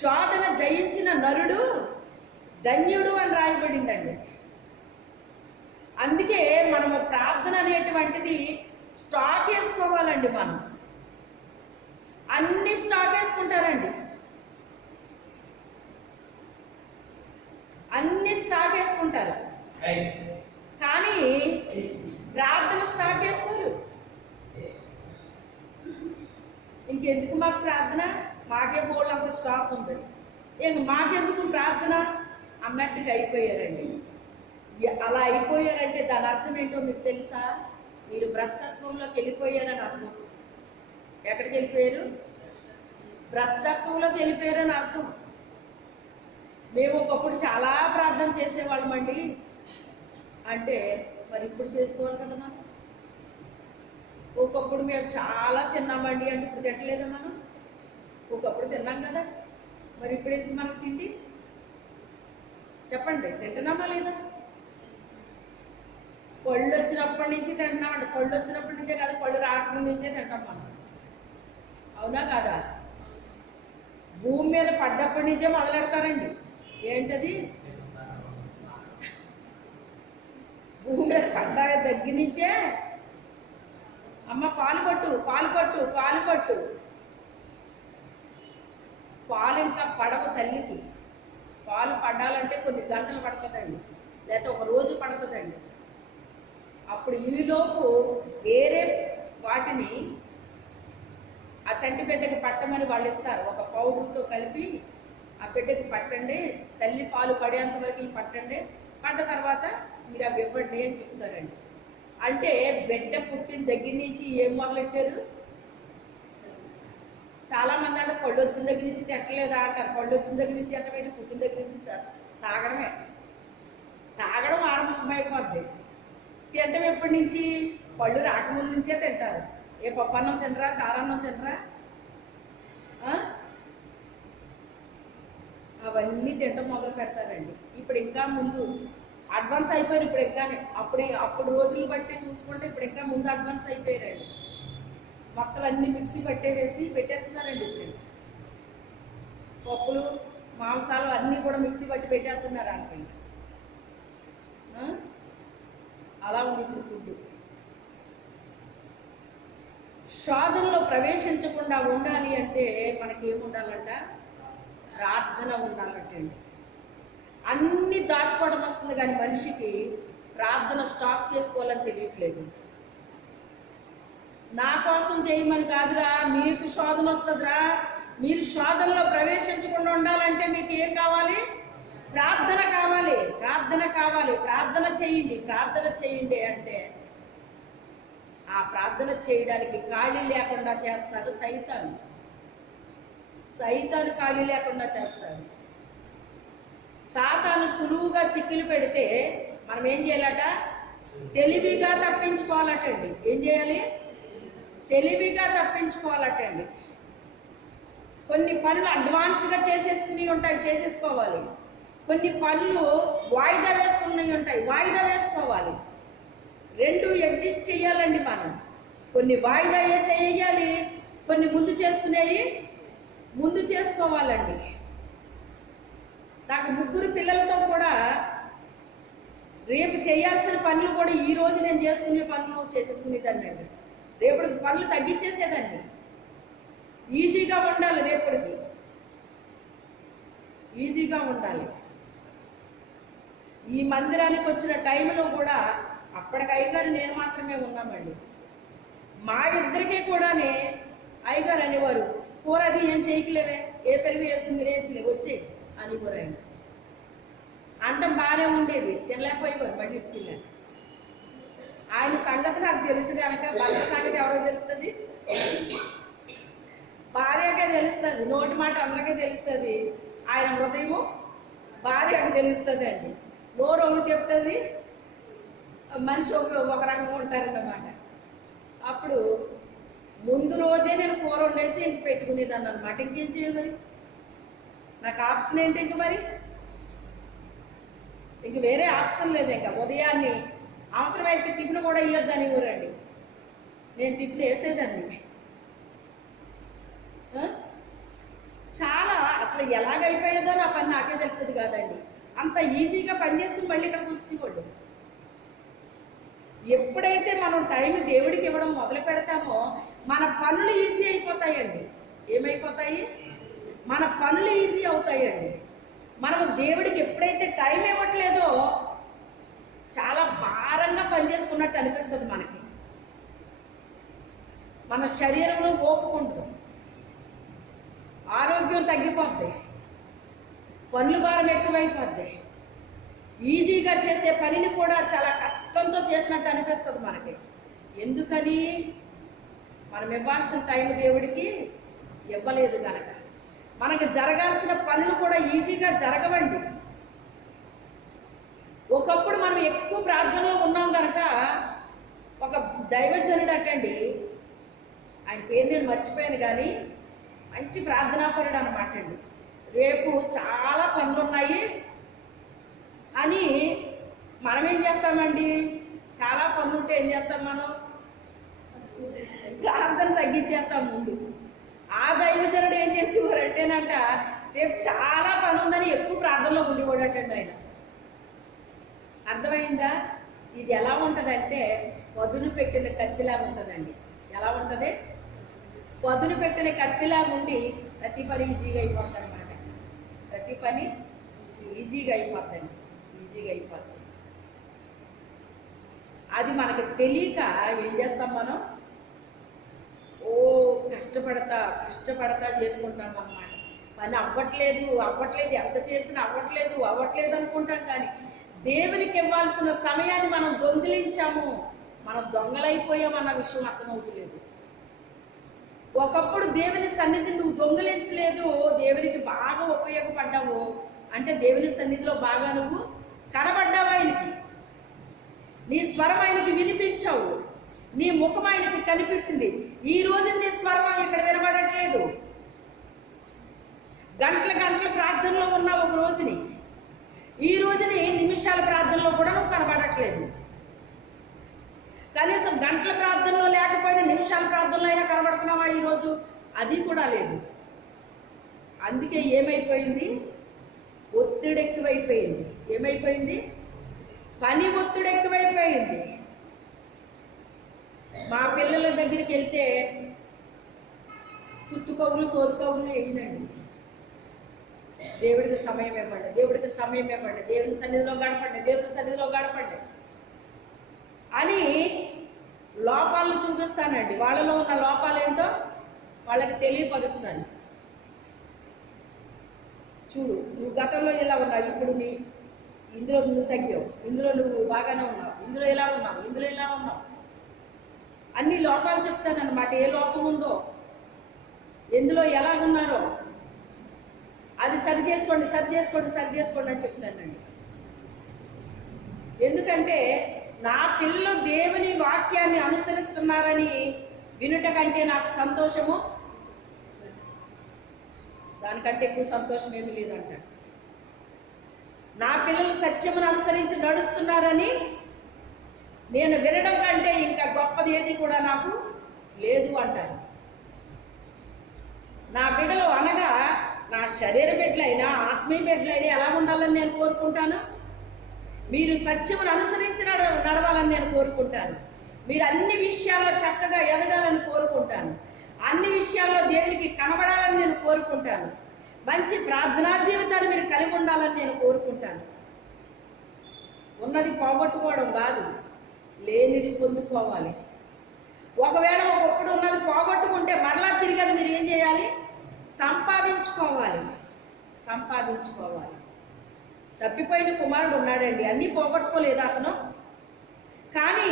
శోధన జయించిన నరుడు ధన్యుడు అని రాయబడిందండి. అందుకే మనము ప్రార్థన అనేటువంటిది స్టాక్ వేసుకోవాలండి. మనం అన్ని స్టాక్ వేసుకుంటారండి, అన్ని స్టాక్ వేసుకుంటారు, కానీ ప్రార్థన స్టాక్ వేసుకోరు. ఇంకెందుకు మాకు ప్రార్థన, మాకే బోర్డు అంత స్టాక్ ఉంది, ఇంక మాకెందుకు ప్రార్థన అన్నట్టుగా అయిపోయారండి. అలా అయిపోయారంటే దాని అర్థం ఏంటో మీకు తెలుసా? మీరు భ్రష్టత్వంలోకి వెళ్ళిపోయారని అర్థం. ఎక్కడికి వెళ్ళిపోయారు? భ్రష్టత్వంలోకి వెళ్ళిపోయారని అర్థం. మేము ఒకప్పుడు చాలా ప్రార్థన చేసేవాళ్ళమండి అంటే మరి ఇప్పుడు చేసుకోవాలి కదా మనం. ఒకప్పుడు మేము చాలా తిన్నామండి అంటే ఇప్పుడు తినట్లేదా మనం? ఒకప్పుడు తిన్నాం కదా, మరి ఇప్పుడు ఎందుకు మనకు తిండి? చెప్పండి, తింటున్నామా లేదా? పళ్ళు వచ్చినప్పటి నుంచి తింటున్నామండి. పళ్ళు వచ్చినప్పటి నుంచే కదా, పళ్ళు రాకముందు నుంచే తింటాం మనం, అవునా కాదా? భూమి మీద పడ్డప్పటి నుంచే మొదలెడతారండి. ఏంటది? భూమి మీద పడ్డ దగ్గర నుంచే అమ్మ పాలు పట్టు, పాలు పట్టు, పాలు పట్టు. పాలు ఇంకా పడవు తల్లికి. పాలు పడాలంటే కొన్ని గంటలు పడుతుందండి, లేకపోతే ఒక రోజు పడుతుందండి. అప్పుడు ఈలోపు వేరే వాటిని ఆ చంటి బిడ్డకి పట్టమని వాళ్ళు ఇస్తారు. ఒక పౌడర్తో కలిపి ఆ బిడ్డకి పట్టండి, తల్లి పాలు పడేంత వరకు ఈ పట్టండి, పడ్డ తర్వాత మీరు అవి ఇవ్వండి అని చెప్తారండి. అంటే బిడ్డ పుట్టిన దగ్గర నుంచి ఏం మొదలెట్టారు? చాలామంది అంటే పళ్ళు వచ్చిన దగ్గర నుంచి తిట్టలేదా అంటారు. పళ్ళు వచ్చిన దగ్గర నుంచి తిట్టమేంటి? పుట్టిన దగ్గర నుంచి తాగడమే. తాగడం ఆరంభమైపోద్ది. తినడం ఎప్పటి నుంచి? పళ్ళు రాకముందు నుంచే తింటారు. ఏ పప్పన్నం తినరా, చారన్నం తినరా, అవన్నీ తినడం మొదలు పెడతారండి. ఇప్పుడు ఇంకా ముందు అడ్వాన్స్ అయిపోయారు. ఇప్పుడు ఇంకానే అప్పుడు రోజులు బట్టి చూసుకుంటే ఇప్పుడు ఇంకా ముందు అడ్వాన్స్ అయిపోయారండి. మొత్తం అన్ని మిక్సీ పెట్టేస్తున్నారండి. ఇప్పుడు పప్పులు మాంసాలు అన్నీ కూడా మిక్సీ పట్టి పెట్టేస్తున్నారు అనుకోండి. అలా ఉంది ఇప్పుడు ఫుడ్. శోధనలో ప్రవేశించకుండా ఉండాలి అంటే మనకి ఏముండాలంట? ప్రార్థన ఉండాలంటండి. అన్నీ దాచుకోవడం వస్తుంది కానీ మనిషికి ప్రార్థన స్టాక్ చేసుకోవాలని తెలియట్లేదు. నా కోసం చేయమని కాదురా, మీకు శోధన వస్తుందిరా. మీరు శోధనలో ప్రవేశించకుండా ఉండాలంటే మీకు ఏం కావాలి? ప్రార్థన కావాలి, ప్రార్థన కావాలి. ప్రార్థన చేయండి అంటే ఆ ప్రార్థన చేయడానికి ఖాళీ లేకుండా చేస్తాడు సైతాను. ఖాళీ లేకుండా చేస్తాడు. సాతాను సులువుగా చిక్కులు పెడితే మనం ఏం చేయాలట? తెలివిగా తప్పించుకోవాలటండి. ఏం చేయాలి? తెలివిగా తప్పించుకోవాలటండి. కొన్ని పనులు అడ్వాన్స్గా చేసేసుకోవాలి. కొన్ని పనులు వాయిదా వేసుకున్నవి ఉంటాయి, వాయిదా వేసుకోవాలి. రెండు అడ్జస్ట్ చేయాలండి మనం. కొన్ని వాయిదా వేసేయాలి, కొన్ని ముందు చేసుకోవాలండి. నాకు 3 పిల్లలతో కూడా రేపు చేయాల్సిన పనులు కూడా ఈరోజు నేను చేసుకునే పనులు చేసేసుకునేదాన్ని అండి. రేపటికి పనులు తగ్గించేసేదాన్ని. ఈజీగా ఉండాలి, రేపటికి ఈజీగా ఉండాలి. ఈ మందిరానికి వచ్చిన టైంలో కూడా అప్పటికి అయ్యగారు నేను మాత్రమే ఉన్నామండి. మా ఇద్దరికీ కూడానే అయ్యగారు అనేవారు, కూర అది ఏం చేయకలేవే, ఏ పెరుగు వేసుకుని తినేయచ్చులే, వచ్చే అనేవారు ఆయన. అంటం బాగానే ఉండేది, తినలేకపోయేవారు మళ్ళీ పిల్లలు. ఆయన సంగతి నాకు తెలుసు కనుక భర్త సంగతి ఎవరో తెలుస్తుంది, భార్యకే తెలుస్తుంది. నోటి మాట అందరికీ తెలుస్తుంది, ఆయన హృదయము భార్యకు తెలుస్తుంది అండి. నోరు ఒకరు చెప్తుంది, మనిషి ఒక రకంగా ఉంటారన్నమాట. అప్పుడు ముందు రోజే నేను కూర వండేసి ఇంక పెట్టుకునేదాన్ని అనమాట. ఇంకేం చేయాలి మరి, నాకు ఆప్షన్ ఏంటి ఇంక మరి, ఇంక వేరే ఆప్షన్ లేదు. ఇంకా ఉదయాన్ని అవసరమైతే టిఫిన్ కూడా ఇవ్వద్దని ఊరండి. నేను టిఫిన్ వేసేదాన్ని. చాలా అసలు ఎలాగైపోయేదో నా పని నాకే తెలిసేది కాదండి. అంత ఈజీగా పని చేసుకుని మళ్ళీ ఇక్కడ కూర్చేవాళ్ళు. ఎప్పుడైతే మనం టైం దేవుడికి ఇవ్వడం మొదలు పెడతామో మన పనులు ఈజీ అయిపోతాయండి. ఏమైపోతాయి? మన పనులు ఈజీ అవుతాయండి. మనం దేవుడికి ఎప్పుడైతే టైం ఇవ్వట్లేదో చాలా భారంగా పనిచేసుకున్నట్టు అనిపిస్తుంది మనకి. మన శరీరంలో ఓపుకుంటుంది, ఆరోగ్యం తగ్గిపోద్ది, పనుల భారం ఎక్కువైపోద్ది. ఈజీగా చేసే పనిని కూడా చాలా కష్టంతో చేసినట్టు అనిపిస్తుంది మనకి. ఎందుకని? మనం ఇవ్వాల్సిన టైం దేవుడికి ఇవ్వలేదు కనుక. మనకి జరగాల్సిన పనులు కూడా ఈజీగా జరగవండి. ఒకప్పుడు మనం ఎక్కువ ప్రార్థనలో ఉన్నాం కనుక ఒక దైవజనుడు అటండి, ఆయన పేరు నేను మర్చిపోయాను కానీ మంచి ప్రార్థనాపరుడు అనమాట అండి. రేపు చాలా పనులు ఉన్నాయి అని మనం ఏం చేస్తామండి, చాలా పనులు ఉంటే ఏం చేస్తాం, మనం ప్రార్థన తగ్గించేస్తాం ముందు. ఆ దైవజనుడు ఏం చేసేవారంటేనంట, రేపు చాలా పని ఉందని ఎక్కువ ప్రార్థనలో ఉండేవాడటండి ఆయన. అర్థమైందా? ఇది ఎలా ఉంటుందంటే పదును పెట్టిన కత్తిలాగా ఉంటుందండి. ఎలా ఉంటుంది? పదును పెట్టిన కత్తిలాగా ఉండి ప్రతి పని ఈజీగా అయిపోతుంది అనమాట. ప్రతి పని ఈజీగా అయిపోతుందండి, ఈజీగా అయిపోతుంది. అది మనకి తెలియక ఏం చేస్తాం మనం, కష్టపడతా చేసుకుంటాం అన్నమాట. పని అవ్వట్లేదు, ఎంత చేసినా అవ్వట్లేదు అనుకుంటాం. కానీ దేవునికి ఇవ్వాల్సిన సమయాన్ని మనం దొంగిలించాము, మనం దొంగలైపోయామన్న విషయం అర్థమవుతలేదు. ఒకప్పుడు దేవుని సన్నిధిని నువ్వు దొంగిలించలేదు, దేవునికి బాగా ఉపయోగపడ్డావు అంటే దేవుని సన్నిధిలో బాగా నువ్వు కనబడ్డావు. ఆయనకి నీ స్వరం ఆయనకి వినిపించావు, నీ ముఖం ఆయనకి కనిపించింది. ఈ రోజు నీ స్వరం ఇక్కడ వినబడట్లేదు. గంటల ప్రార్థనలో ఉన్నావు ఒక రోజుని, ఈ రోజుని నిమిషాల ప్రార్థనలో కూడా నువ్వు కనబడట్లేదు. కనీసం గంటల ప్రార్థనలో లేకపోయినా నిమిషాల ప్రార్థనలో అయినా కనబడుతున్నావా ఈరోజు? అది కూడా లేదు. అందుకే ఏమైపోయింది, ఒత్తిడి ఎక్కువైపోయింది. ఏమైపోయింది? పని ఒత్తిడి ఎక్కువైపోయింది. మా పిల్లల దగ్గరికి వెళ్తే సుత్తు కవులు సోదు కవులు వేయనండి. దేవుడికి సమయం ఇవ్వండి, దేవుడికి సమయం ఇవ్వండి, దేవుని సన్నిధిలో గడపండి అని లోపాలను చూపిస్తానండి. వాళ్ళలో ఉన్న లోపాలు ఏంటో వాళ్ళకి తెలియపరుస్తాను. చూడు, నువ్వు గతంలో ఇలా ఉన్నావు, ఇప్పుడు ఇందులో నువ్వు తగ్గావు, ఇందులో నువ్వు బాగానే ఉన్నావు, ఇందులో ఇలా ఉన్నావు, అన్ని లోపాలు చెప్తానన్నమాట. ఏ లోపం ఉందో, ఎందులో ఎలా ఉన్నారో అది సరి చేసుకోండి అని చెప్తానండి. ఎందుకంటే నా పిల్లలు దేవుని వాక్యాన్ని అనుసరిస్తున్నారని వినుట కంటే నాకు సంతోషము, దానికంటే ఎక్కువ సంతోషం ఏమీ లేదంటాడు. నా పిల్లలు సత్యమును అనుసరించి నడుస్తున్నారని నేను వినడం కంటే ఇంకా గొప్పది ఏది కూడా నాకు లేదు అంటారు. నా బిడ్డలు అనగా నా శరీర బిడ్డలైనా ఆత్మీయ బిడ్డలైనా ఎలా ఉండాలని నేను కోరుకుంటాను. మీరు సత్యమును అనుసరించి నడవాలని నేను కోరుకుంటాను. మీరు అన్ని విషయాల్లో చక్కగా ఎదగాలని కోరుకుంటాను. అన్ని విషయాల్లో దేవునికి కనబడాలని నేను కోరుకుంటాను. మంచి ప్రార్థనా జీవితాన్ని మీరు కలిగి ఉండాలని నేను కోరుకుంటాను. ఉన్నది పోగొట్టుకోవడం కాదు, లేనిది పొందుకోవాలి. ఒకవేళ ఒకప్పుడు ఉన్నది పోగొట్టుకుంటే మరలా తిరిగి అది మీరు ఏం చేయాలి? సంపాదించుకోవాలి. సంపాదించుకోవాలి. తప్పిపోయిన కుమారుడు ఉన్నాడండి, అన్నీ పోగొట్టుకోలేదు అతను. కానీ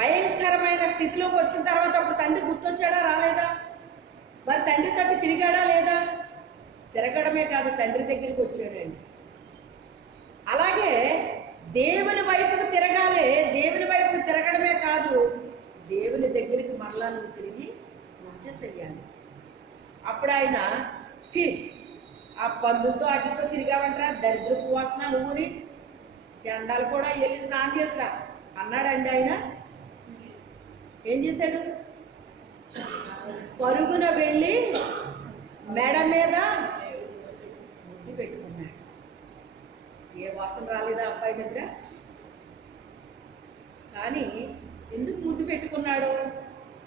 భయంకరమైన స్థితిలోకి వచ్చిన తర్వాత అప్పుడు తండ్రి గుర్తొచ్చాడా రాలేదా? మరి తండ్రి తట్టు తిరిగాడా లేదా? తిరగడమే కాదు, తండ్రి దగ్గరికి వచ్చాడండి. అలాగే దేవుని వైపుకు తిరగాలి. దేవుని వైపుకు తిరగడమే కాదు, దేవుని దగ్గరికి మరలా నువ్వు తిరిగి వచ్చేసేయాలి. అప్పుడు ఆయన ఆ పందులతో వాటితో తిరిగామంటారా, దరిద్రపు వాసన నువ్వుని, చెండాలు కూడా వెళ్ళి స్నానం చేసిరా అన్నాడండి. ఆయన ఏం చేశాడు? పరుగున వెళ్ళి మెడ మీద ముద్దు పెట్టుకున్నాడు. ఏ వాసన రాలేదా అబ్బాయి దగ్గర? కానీ ఎందుకు ముద్దు పెట్టుకున్నాడు?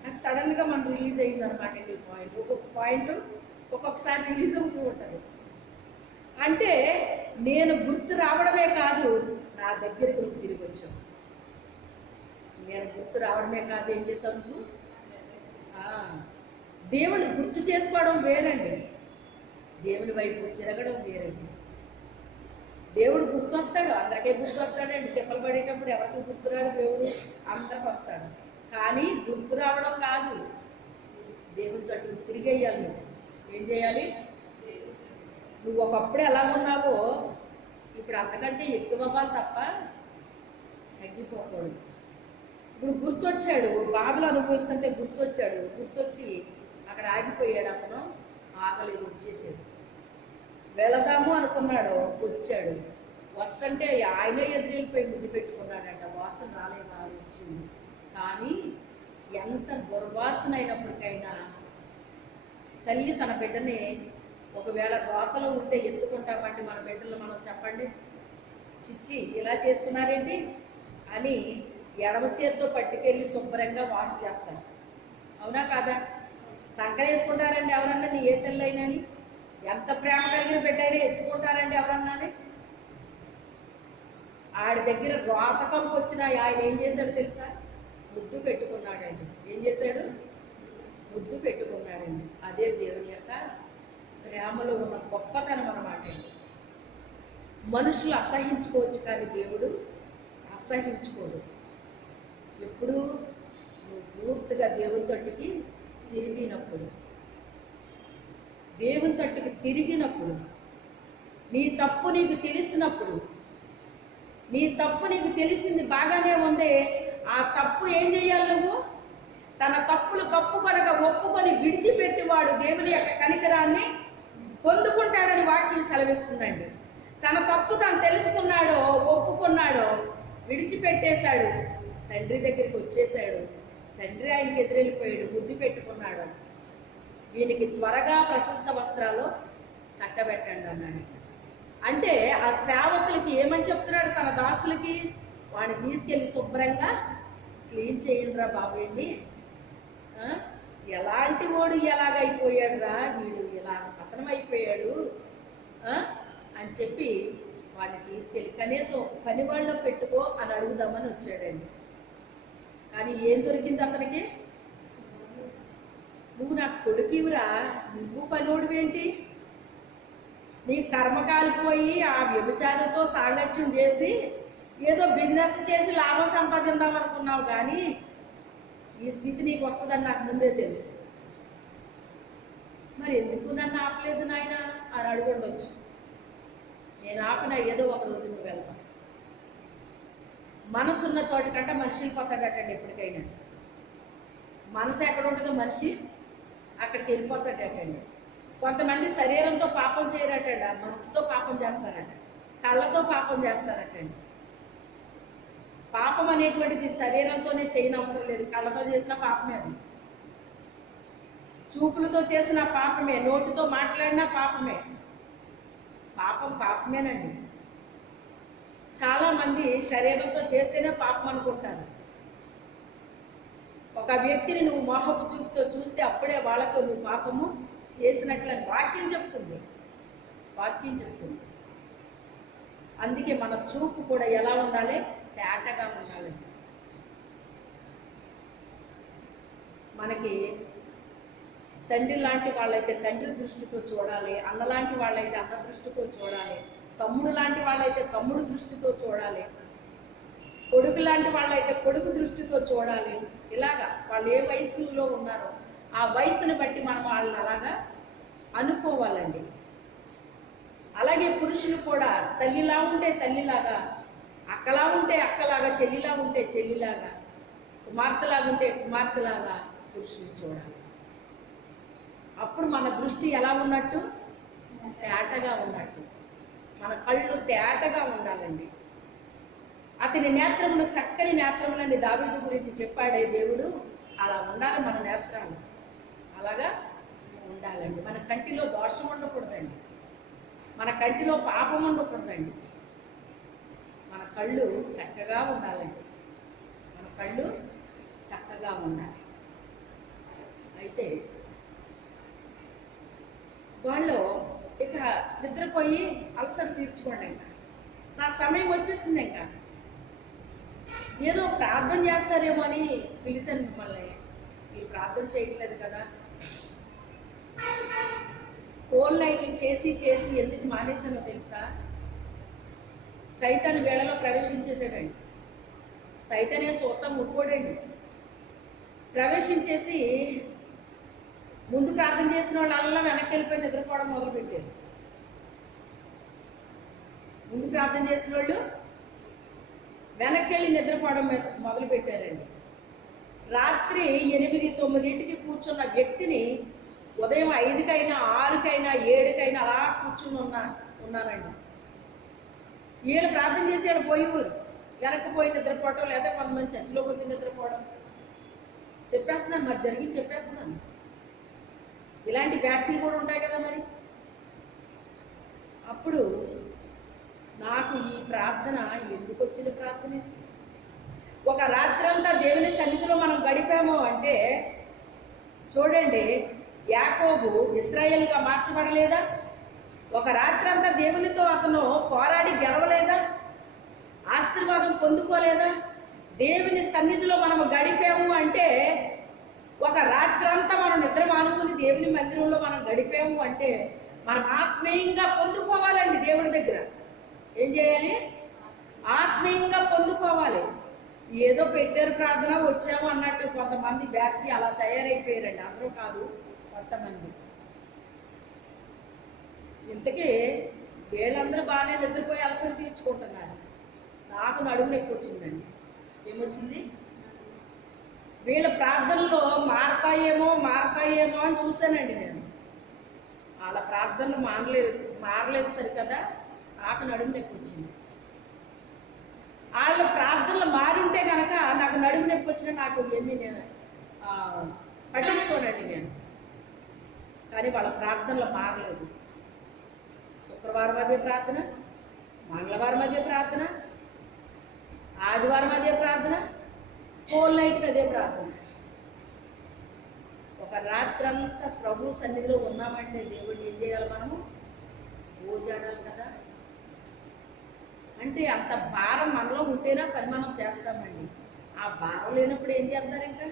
నాకు సడన్గా మనం రిలీజ్ అయ్యింది అనమాట అండి పాయింట్. ఒక్కొక్క పాయింట్ ఒక్కొక్కసారి రిలీజ్ అవుతూ ఉంటుంది. అంటే నేను గుర్తు రావడమే కాదు, నా దగ్గరకు నువ్వు తిరిగి వచ్చావు. నేను గుర్తు రావడమే కాదు, ఏం చేశావు నువ్వు? దేవుని గుర్తు చేసుకోవడం వేరండి, దేవుని వైపు తిరగడం వేరండి. దేవుడు గుర్తొస్తాడు, అందరికీ గుర్తొస్తాడండి. తిప్పలు పడేటప్పుడు ఎవరికి గుర్తురాడు? దేవుడు అందరికి వస్తాడు. కానీ గుర్తు రావడం కాదు, దేవుని తట్టు తిరిగేయాలి. నువ్వు ఏం చేయాలి? నువ్వు ఒకప్పుడు ఎలా ఉన్నావో ఇప్పుడు అంతకంటే ఎక్కువ అవ్వాలి తప్ప తగ్గిపోకూడదు. ఇప్పుడు గుర్తొచ్చాడు, బాధలు అనుభవిస్తుంటే గుర్తొచ్చి అక్కడ ఆగిపోయాడు. అతను ఆగలేదు, వచ్చేసాడు. వెళదాము అనుకున్నాడు, వచ్చాడు. వస్తుంటే ఆయనే ఎదురెళ్ళిపోయి ముద్దు పెట్టుకున్నాడంట. వాసన రాలేదా? వచ్చింది. కానీ ఎంత దుర్వాసన అయినప్పటికైనా తల్లి తన బిడ్డని ఒకవేళ రోతలో ఉంటే ఎత్తుకుంటామండి మన బిడ్డలు. మనం చెప్పండి, చిచ్చి ఇలా చేసుకున్నారేంటి అని ఎడమ చేతితో పట్టుకెళ్ళి శుభ్రంగా వాష్ చేస్తాడు. అవునా కాదా? సంకరేసుకుంటారండి ఎవరన్నా? నీ ఏ తల్లైనని ఎంత ప్రేమ కలిగిన బిడ్డ అయినా ఎత్తుకుంటారండి ఎవరన్నాని? ఆడి దగ్గర రోతకంపు వచ్చిన ఆయన ఏం చేశాడు తెలుసా? ముద్దు పెట్టుకున్నాడండి. ఏం చేశాడు? ముద్దు పెట్టుకున్నాడండి. అదే దేవుని యొక్క ప్రేమలో ఉన్న గొప్పతనం అన్నమాట అండి. మనుషులు అసహించుకోవచ్చు, కానీ దేవుడు అసహించుకోడు. ఎప్పుడు నువ్వు పూర్తిగా దేవుని తట్టుకి తిరిగినప్పుడు, నీ తప్పు నీకు తెలిసినప్పుడు, నీ తప్పు నీకు తెలిసింది బాగానే ఉంది. ఆ తప్పు ఏం చేయాలి? నువ్వు తన తప్పులు కప్పుకొనక ఒప్పుకొని విడిచిపెట్టేవాడు దేవుని యొక్క కనికరాన్ని పొందుకుంటాడని వాక్యం సెలవిస్తుందండి. తన తప్పు తాను తెలుసుకున్నాడో, ఒప్పుకున్నాడో, విడిచిపెట్టేశాడు, తండ్రి దగ్గరికి వచ్చేసాడు. తండ్రి ఆయనకి ఎదురెళ్ళిపోయాడు, ముద్దు పెట్టుకున్నాడు. వీనికి త్వరగా ప్రశస్త వస్త్రాలు కట్టబెట్టండి అన్నాడు. అంటే ఆ సేవకులకి ఏమని చెప్తున్నాడు? తన దాసులకి, వాడిని తీసుకెళ్ళి శుభ్రంగా క్లీన్ చేయండి రా బాబు అండి. ఎలాంటి వాడు ఎలాగైపోయాడు రా, వీడు ఇలా పతనం అయిపోయాడు అని చెప్పి వాడిని తీసుకెళ్ళి కనీసం పని వాళ్ళలో పెట్టుకో అని అడుగుదామని వచ్చాడండి. కానీ ఏం దొరికింది అతనికి? నువ్వు నాకు కొడుకురా, నువ్వు పనోడువేంటి? నీ కర్మకాలిపోయి ఆ వ్యభిచారంతో సాంగత్యం చేసి ఏదో బిజినెస్ చేసి లాభం సంపాదిద్దాం అనుకున్నావు, కానీ ఈ స్థితి నీకు వస్తుందని నాకు ముందే తెలుసు. మరి ఎందుకు నన్ను ఆపలేదు నాయన అని అడుగుండొచ్చు. నేను ఆపిన ఏదో ఒక రోజు నువ్వు వెళ్తావు. మనసున్న చోటు కంటే మనిషి వెళ్ళిపోతాడటండి. ఎప్పటికైనా మనసు ఎక్కడ ఉంటుందో మనిషి అక్కడికి వెళ్ళిపోతాడటండి. కొంతమంది శరీరంతో పాపం చేయరటండి, ఆ మనసుతో పాపం చేస్తారట, కళ్ళతో పాపం చేస్తారటండి. పాపం అనేటువంటిది శరీరంతోనే చేయని అవసరం లేదు, కళ్ళతో చేసిన పాపమే, అది చూపులతో చేసిన పాపమే, నోటితో మాట్లాడినా పాపమే. పాపం పాపమేనండి. చాలామంది శరీరంతో చేస్తేనే పాపం అనుకుంటారు. ఒక వ్యక్తిని నువ్వు మోహపు చూపుతో చూస్తే అప్పుడే వాళ్ళతో నువ్వు పాపము చేసినట్లని వాక్యం చెప్తుంది. అందుకే మన చూపు కూడా ఎలా ఉండాలి? తేటగా ఉండాలి. మనకి తండ్రి లాంటి వాళ్ళైతే తండ్రి దృష్టితో చూడాలి, అన్న లాంటి వాళ్ళైతే అన్న దృష్టితో చూడాలి, తమ్ముడు లాంటి వాళ్ళైతే తమ్ముడు దృష్టితో చూడాలి, కొడుకు లాంటి వాళ్ళైతే కొడుకు దృష్టితో చూడాలి. ఇలాగా వాళ్ళు ఏ వయసులో ఉన్నారో ఆ వయసుని బట్టి మనం వాళ్ళని అలాగా అనుకోవాలండి. అలాగే పురుషులు కూడా తల్లిలా ఉంటే తల్లిలాగా, అక్కలా ఉంటే అక్కలాగా, చెల్లిలా ఉంటే చెల్లిలాగా, కుమార్తెలాగా ఉంటే కుమార్తెలాగా పురుషులు చూడాలి. అప్పుడు మన దృష్టి ఎలా ఉన్నట్టు? తేటగా ఉన్నట్టు. మన కళ్ళు తేటగా ఉండాలండి. అతని నేత్రములు చక్కని నేత్రములని దావీదు గురించి చెప్పాడే దేవుడు. అలా ఉండాలి మన నేత్రాలు, అలాగా ఉండాలండి. మన కంటిలో దోషం ఉండకూడదండి, మన కంటిలో పాపం ఉండకూడదండి. మన కళ్ళు చక్కగా ఉండాలండి, మన కళ్ళు చక్కగా ఉండాలి. అయితే వాళ్ళు ఇక నిద్రపోయి అలసట తీర్చుకోండి, ఇంకా నా సమయం వచ్చేసింది, ఇంకా ఏదో ప్రార్థన చేస్తారేమో అని పిలిచాను మిమ్మల్ని. మీరు ప్రార్థన చేయట్లేదు కదా. ఫోన్ లైట్లు చేసి చేసి ఎందుకు మానేశానో తెలుసా? సైతాన్ వేళలో ప్రవేశించేసాడండి. సైతాన్ ఏం చూస్తాం ముక్కుకోడండి. ప్రవేశించేసి ముందు ప్రార్థన చేసిన వాళ్ళ వెనక్కి వెళ్ళిపోయి నిద్రపోవడం మొదలుపెట్టారు. ముందు ప్రార్థన చేసిన వాళ్ళు వెనక్కి వెళ్ళి నిద్రపోవడం మొదలుపెట్టారండి. రాత్రి 8-9 కూర్చున్న వ్యక్తిని ఉదయం 5కైనా 6కైనా 7కైనా అలా కూర్చుని ఉన్నానండి. వీళ్ళు ప్రార్థన చేసి వీళ్ళు పోయేవారు, వెనక్కి పోయి నిద్రపోవడం, లేదా కొంతమంది చర్చిలోకి వచ్చి నిద్రపోవడం. చెప్పేస్తున్నాను, మరి జరిగి చెప్పేస్తున్నాను. ఇలాంటి బ్యాచ్లు కూడా ఉంటాయి కదా మరి. అప్పుడు నాకు ఈ ప్రార్థన ఎందుకు వచ్చిన ప్రార్థన ఇది? ఒక రాత్రంతా దేవుని సన్నిధిలో మనం గడిపాము అంటే చూడండి, యాకోబు ఇశ్రాయేలుగా మార్చబడలేదా? ఒక రాత్రంతా దేవునితో అతను పోరాడి గెలవలేదా? ఆశీర్వాదం పొందుకోలేదా? దేవుని సన్నిధిలో మనము గడిపాము అంటే, ఒక రాత్రంతా మనం నిద్ర మానుకుని దేవుని మందిరంలో మనం గడిపాము అంటే మనం ఆత్మీయంగా పొందుకోవాలండి. దేవుడి దగ్గర ఏం చేయాలి? ఆత్మీయంగా పొందుకోవాలి. ఏదో పెట్టారు ప్రార్థన వచ్చాము అన్నట్టు కొంతమంది బ్యాచ్ అలా తయారైపోయారండి. అందరూ కాదు, కొంతమంది. ఇంతకీ వీళ్ళందరూ బాగానే నిద్రపోయి అలసట తీర్చుకుంటున్నారు. నాకు నడుము నొప్పి వచ్చిందండి. ఏమొచ్చింది? వీళ్ళ ప్రార్థనలో మారతాయేమో అని చూశానండి నేను. వాళ్ళ ప్రార్థనలు మారలేదు సరికదా, నాకు నడుము నొప్పి వచ్చింది. వాళ్ళ ప్రార్థనలు మారుంటే కనుక నాకు నడుము నొప్పి వచ్చినా నాకు ఏమీ నేను పట్టించుకోనండి నేను. కానీ వాళ్ళ ప్రార్థనలు మారలేదు. శుక్రవారం అదే ప్రార్థన, మంగళవారం అదే ప్రార్థన, ఆదివారం అదే ప్రార్థన, హోల్ నైట్కి అదే ప్రార్థన. ఒక రాత్రంతా ప్రభు సన్నిధిలో ఉన్నామంటే దేవుడిని ఏం చేయాలి? మనము ఓజాడాలి కదా. అంటే అంత భారం మనలో ఉంటేనే పని మనం చేస్తామండి. ఆ భారం లేనప్పుడు ఏం చేస్తారు? ఇంకా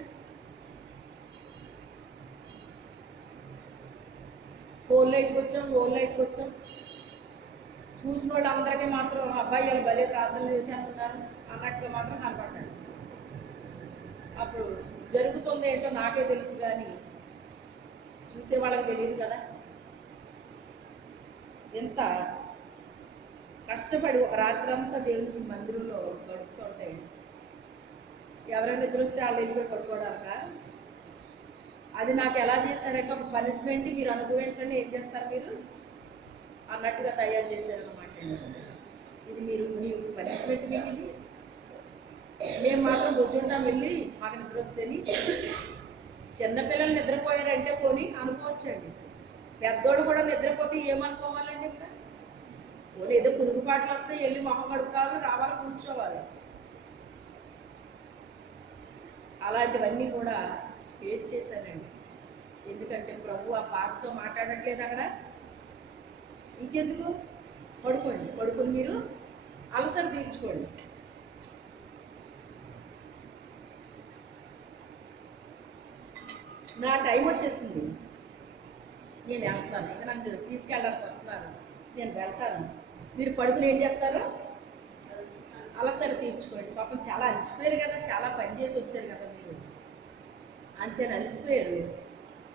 హోల్ నైట్కి వచ్చాం చూసిన వాళ్ళు అందరికీ మాత్రం అబ్బాయి వాళ్ళు భలే ప్రార్థనలు చేసి అంటున్నారు అన్నట్టుగా మాత్రం కనపడ్డాడు. అప్పుడు జరుగుతుంది ఏంటో నాకే తెలుసు, కానీ చూసే వాళ్ళకి తెలియదు కదా. ఎంత కష్టపడి ఒక రాత్రి అంతా దేవుని మందిరంలో గడుపుతుంటే ఎవరైనా నిద్ర వస్తే వాళ్ళు వెళ్ళిపోయి పడుకోవడాక అది నాకు ఎలా చేశారంటే ఒక పనిష్మెంట్ మీరు అనుభవించండి, ఏం చేస్తారు మీరు అన్నట్టుగా తయారు చేశారన్నమాట. ఇది మీ పనిష్మెంట్ మీకు. ఇది మేము మాత్రం కూర్చుంటాం వెళ్ళి మాకు నిద్ర వస్తేని. చిన్నపిల్లలు నిద్రపోయారంటే పోనీ అనుకోవచ్చండి, పెద్దోళ్ళు కూడా నిద్రపోతే ఏమనుకోవాలండి? ఇక్కడ పోనీ ఏదో పురుగుపాట్లు వస్తే వెళ్ళి మొహం కడుక్కోవాలి, రావాలి, కూర్చోవాలి. అలాంటివన్నీ కూడా ఫేస్ చేశానండి. ఎందుకంటే ప్రభు ఆ పాటతో మాట్లాడట్లేదు అక్కడ. ఇంకెందుకు? పడుకొని మీరు అలసట తీర్చుకోండి. నా టైం వచ్చేసింది. నేను వెళ్తాను, ఇంకా నన్ను తీసుకెళ్ళడానికి వస్తున్నారు, నేను వెళ్తాను. మీరు పడుకుని ఏం చేస్తారు? అలసట తీర్చుకోండి. పాపం చాలా అలసిపోయారు కదా, చాలా పని చేసి వచ్చారు కదా మీరు, అంతే అలసిపోయారు.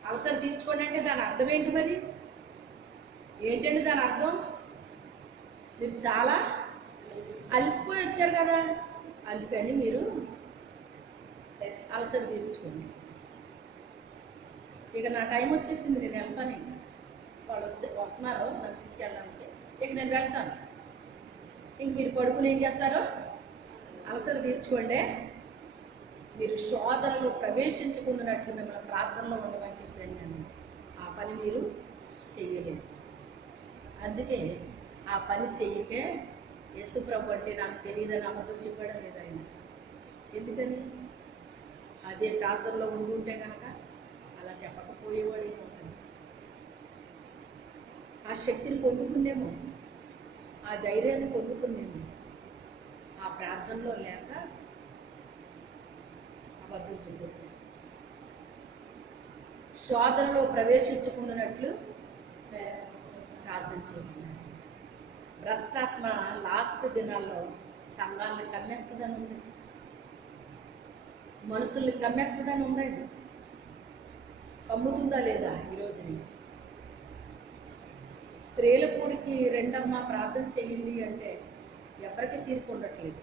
అలసట తీర్చుకోండి అంటే దాని అర్థం ఏంటి మరి? ఏంటండి దాని అర్థం? మీరు చాలా అలసిపోయి వచ్చారు కదా, అందుకని మీరు అలసట తీర్చుకోండి. ఇక నా టైం వచ్చేసింది, నేను వెళ్తాను. ఇంకా వాళ్ళు వస్తున్నారు నన్ను తీసుకెళ్ళడానికి, ఇక నేను వెళ్తాను. ఇంక మీరు పడుకుని ఏం చేస్తారు? అలసట తీర్చుకోండి. మీరు శోధనలో ప్రవేశించుకున్నట్లు మిమ్మల్ని ప్రార్థనలో ఉండమని చెప్పాను నేను. ఆ పని మీరు చెయ్యలేదు. అందుకే ఆ పని చెయ్యకే యేసుప్రభు అంటే నాకు తెలియదని అబద్ధం చెప్పడం లేదు ఆయన. ఎందుకని? అదే ప్రార్థనలో ఉండుంటే కనుక అలా చెప్పకపోయేవాడు ఏమవుతుంది? ఆ శక్తిని పొందుకునేమో, ఆ ధైర్యాన్ని పొందుకునేమో. ఆ ప్రార్థనలో లేక అబద్ధం చెప్పేసి శోధనలో ప్రవేశించుకున్నట్లు ప్రార్థన చేయమన్నారు. భ్రష్టాత్మ లాస్ట్ దినాల్లో సంఘాలను కమ్మేస్తుందని ఉంది, మనుషుల్ని కమ్మేస్తుందని ఉందండి. కమ్ముతుందా లేదా ఈరోజుని? స్త్రీల కూడికి రెండమ్మ ప్రార్థన చేయండి అంటే ఎవరికి తీర్పు ఉండట్లేదు.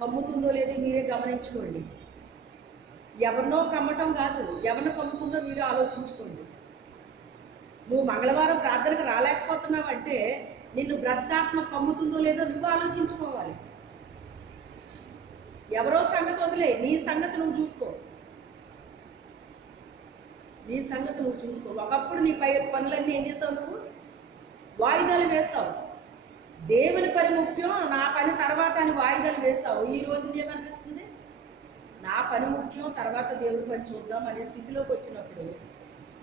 కమ్ముతుందో లేదో మీరే గమనించుకోండి. ఎవరినో కమ్మటం కాదు, ఎవరిని కమ్ముతుందో మీరు ఆలోచించుకోండి. నువ్వు మంగళవారం ప్రార్థనకు రాలేకపోతున్నావు అంటే నిన్ను భ్రష్టాత్మ కమ్ముతుందో లేదో నువ్వు ఆలోచించుకోవాలి. ఎవరో సంగతి వదిలే, నీ సంగతి నువ్వు చూసుకో. నీ సంగతి నువ్వు చూసుకో. ఒకప్పుడు నీ పనులన్నీ ఏం చేసావు? నువ్వు వాయిదాలు వేసావు. దేవుని పని ముఖ్యం, నా పని తర్వాత అని వాయిదాలు వేసావు. ఈ రోజు ఏమనిపిస్తుంది? నా పని ముఖ్యం, తర్వాత దేవుడి పని చూద్దాం అనే స్థితిలోకి వచ్చినప్పుడు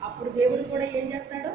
అప్పుడు దేవుడు కూడా ఏం చేస్తాడు?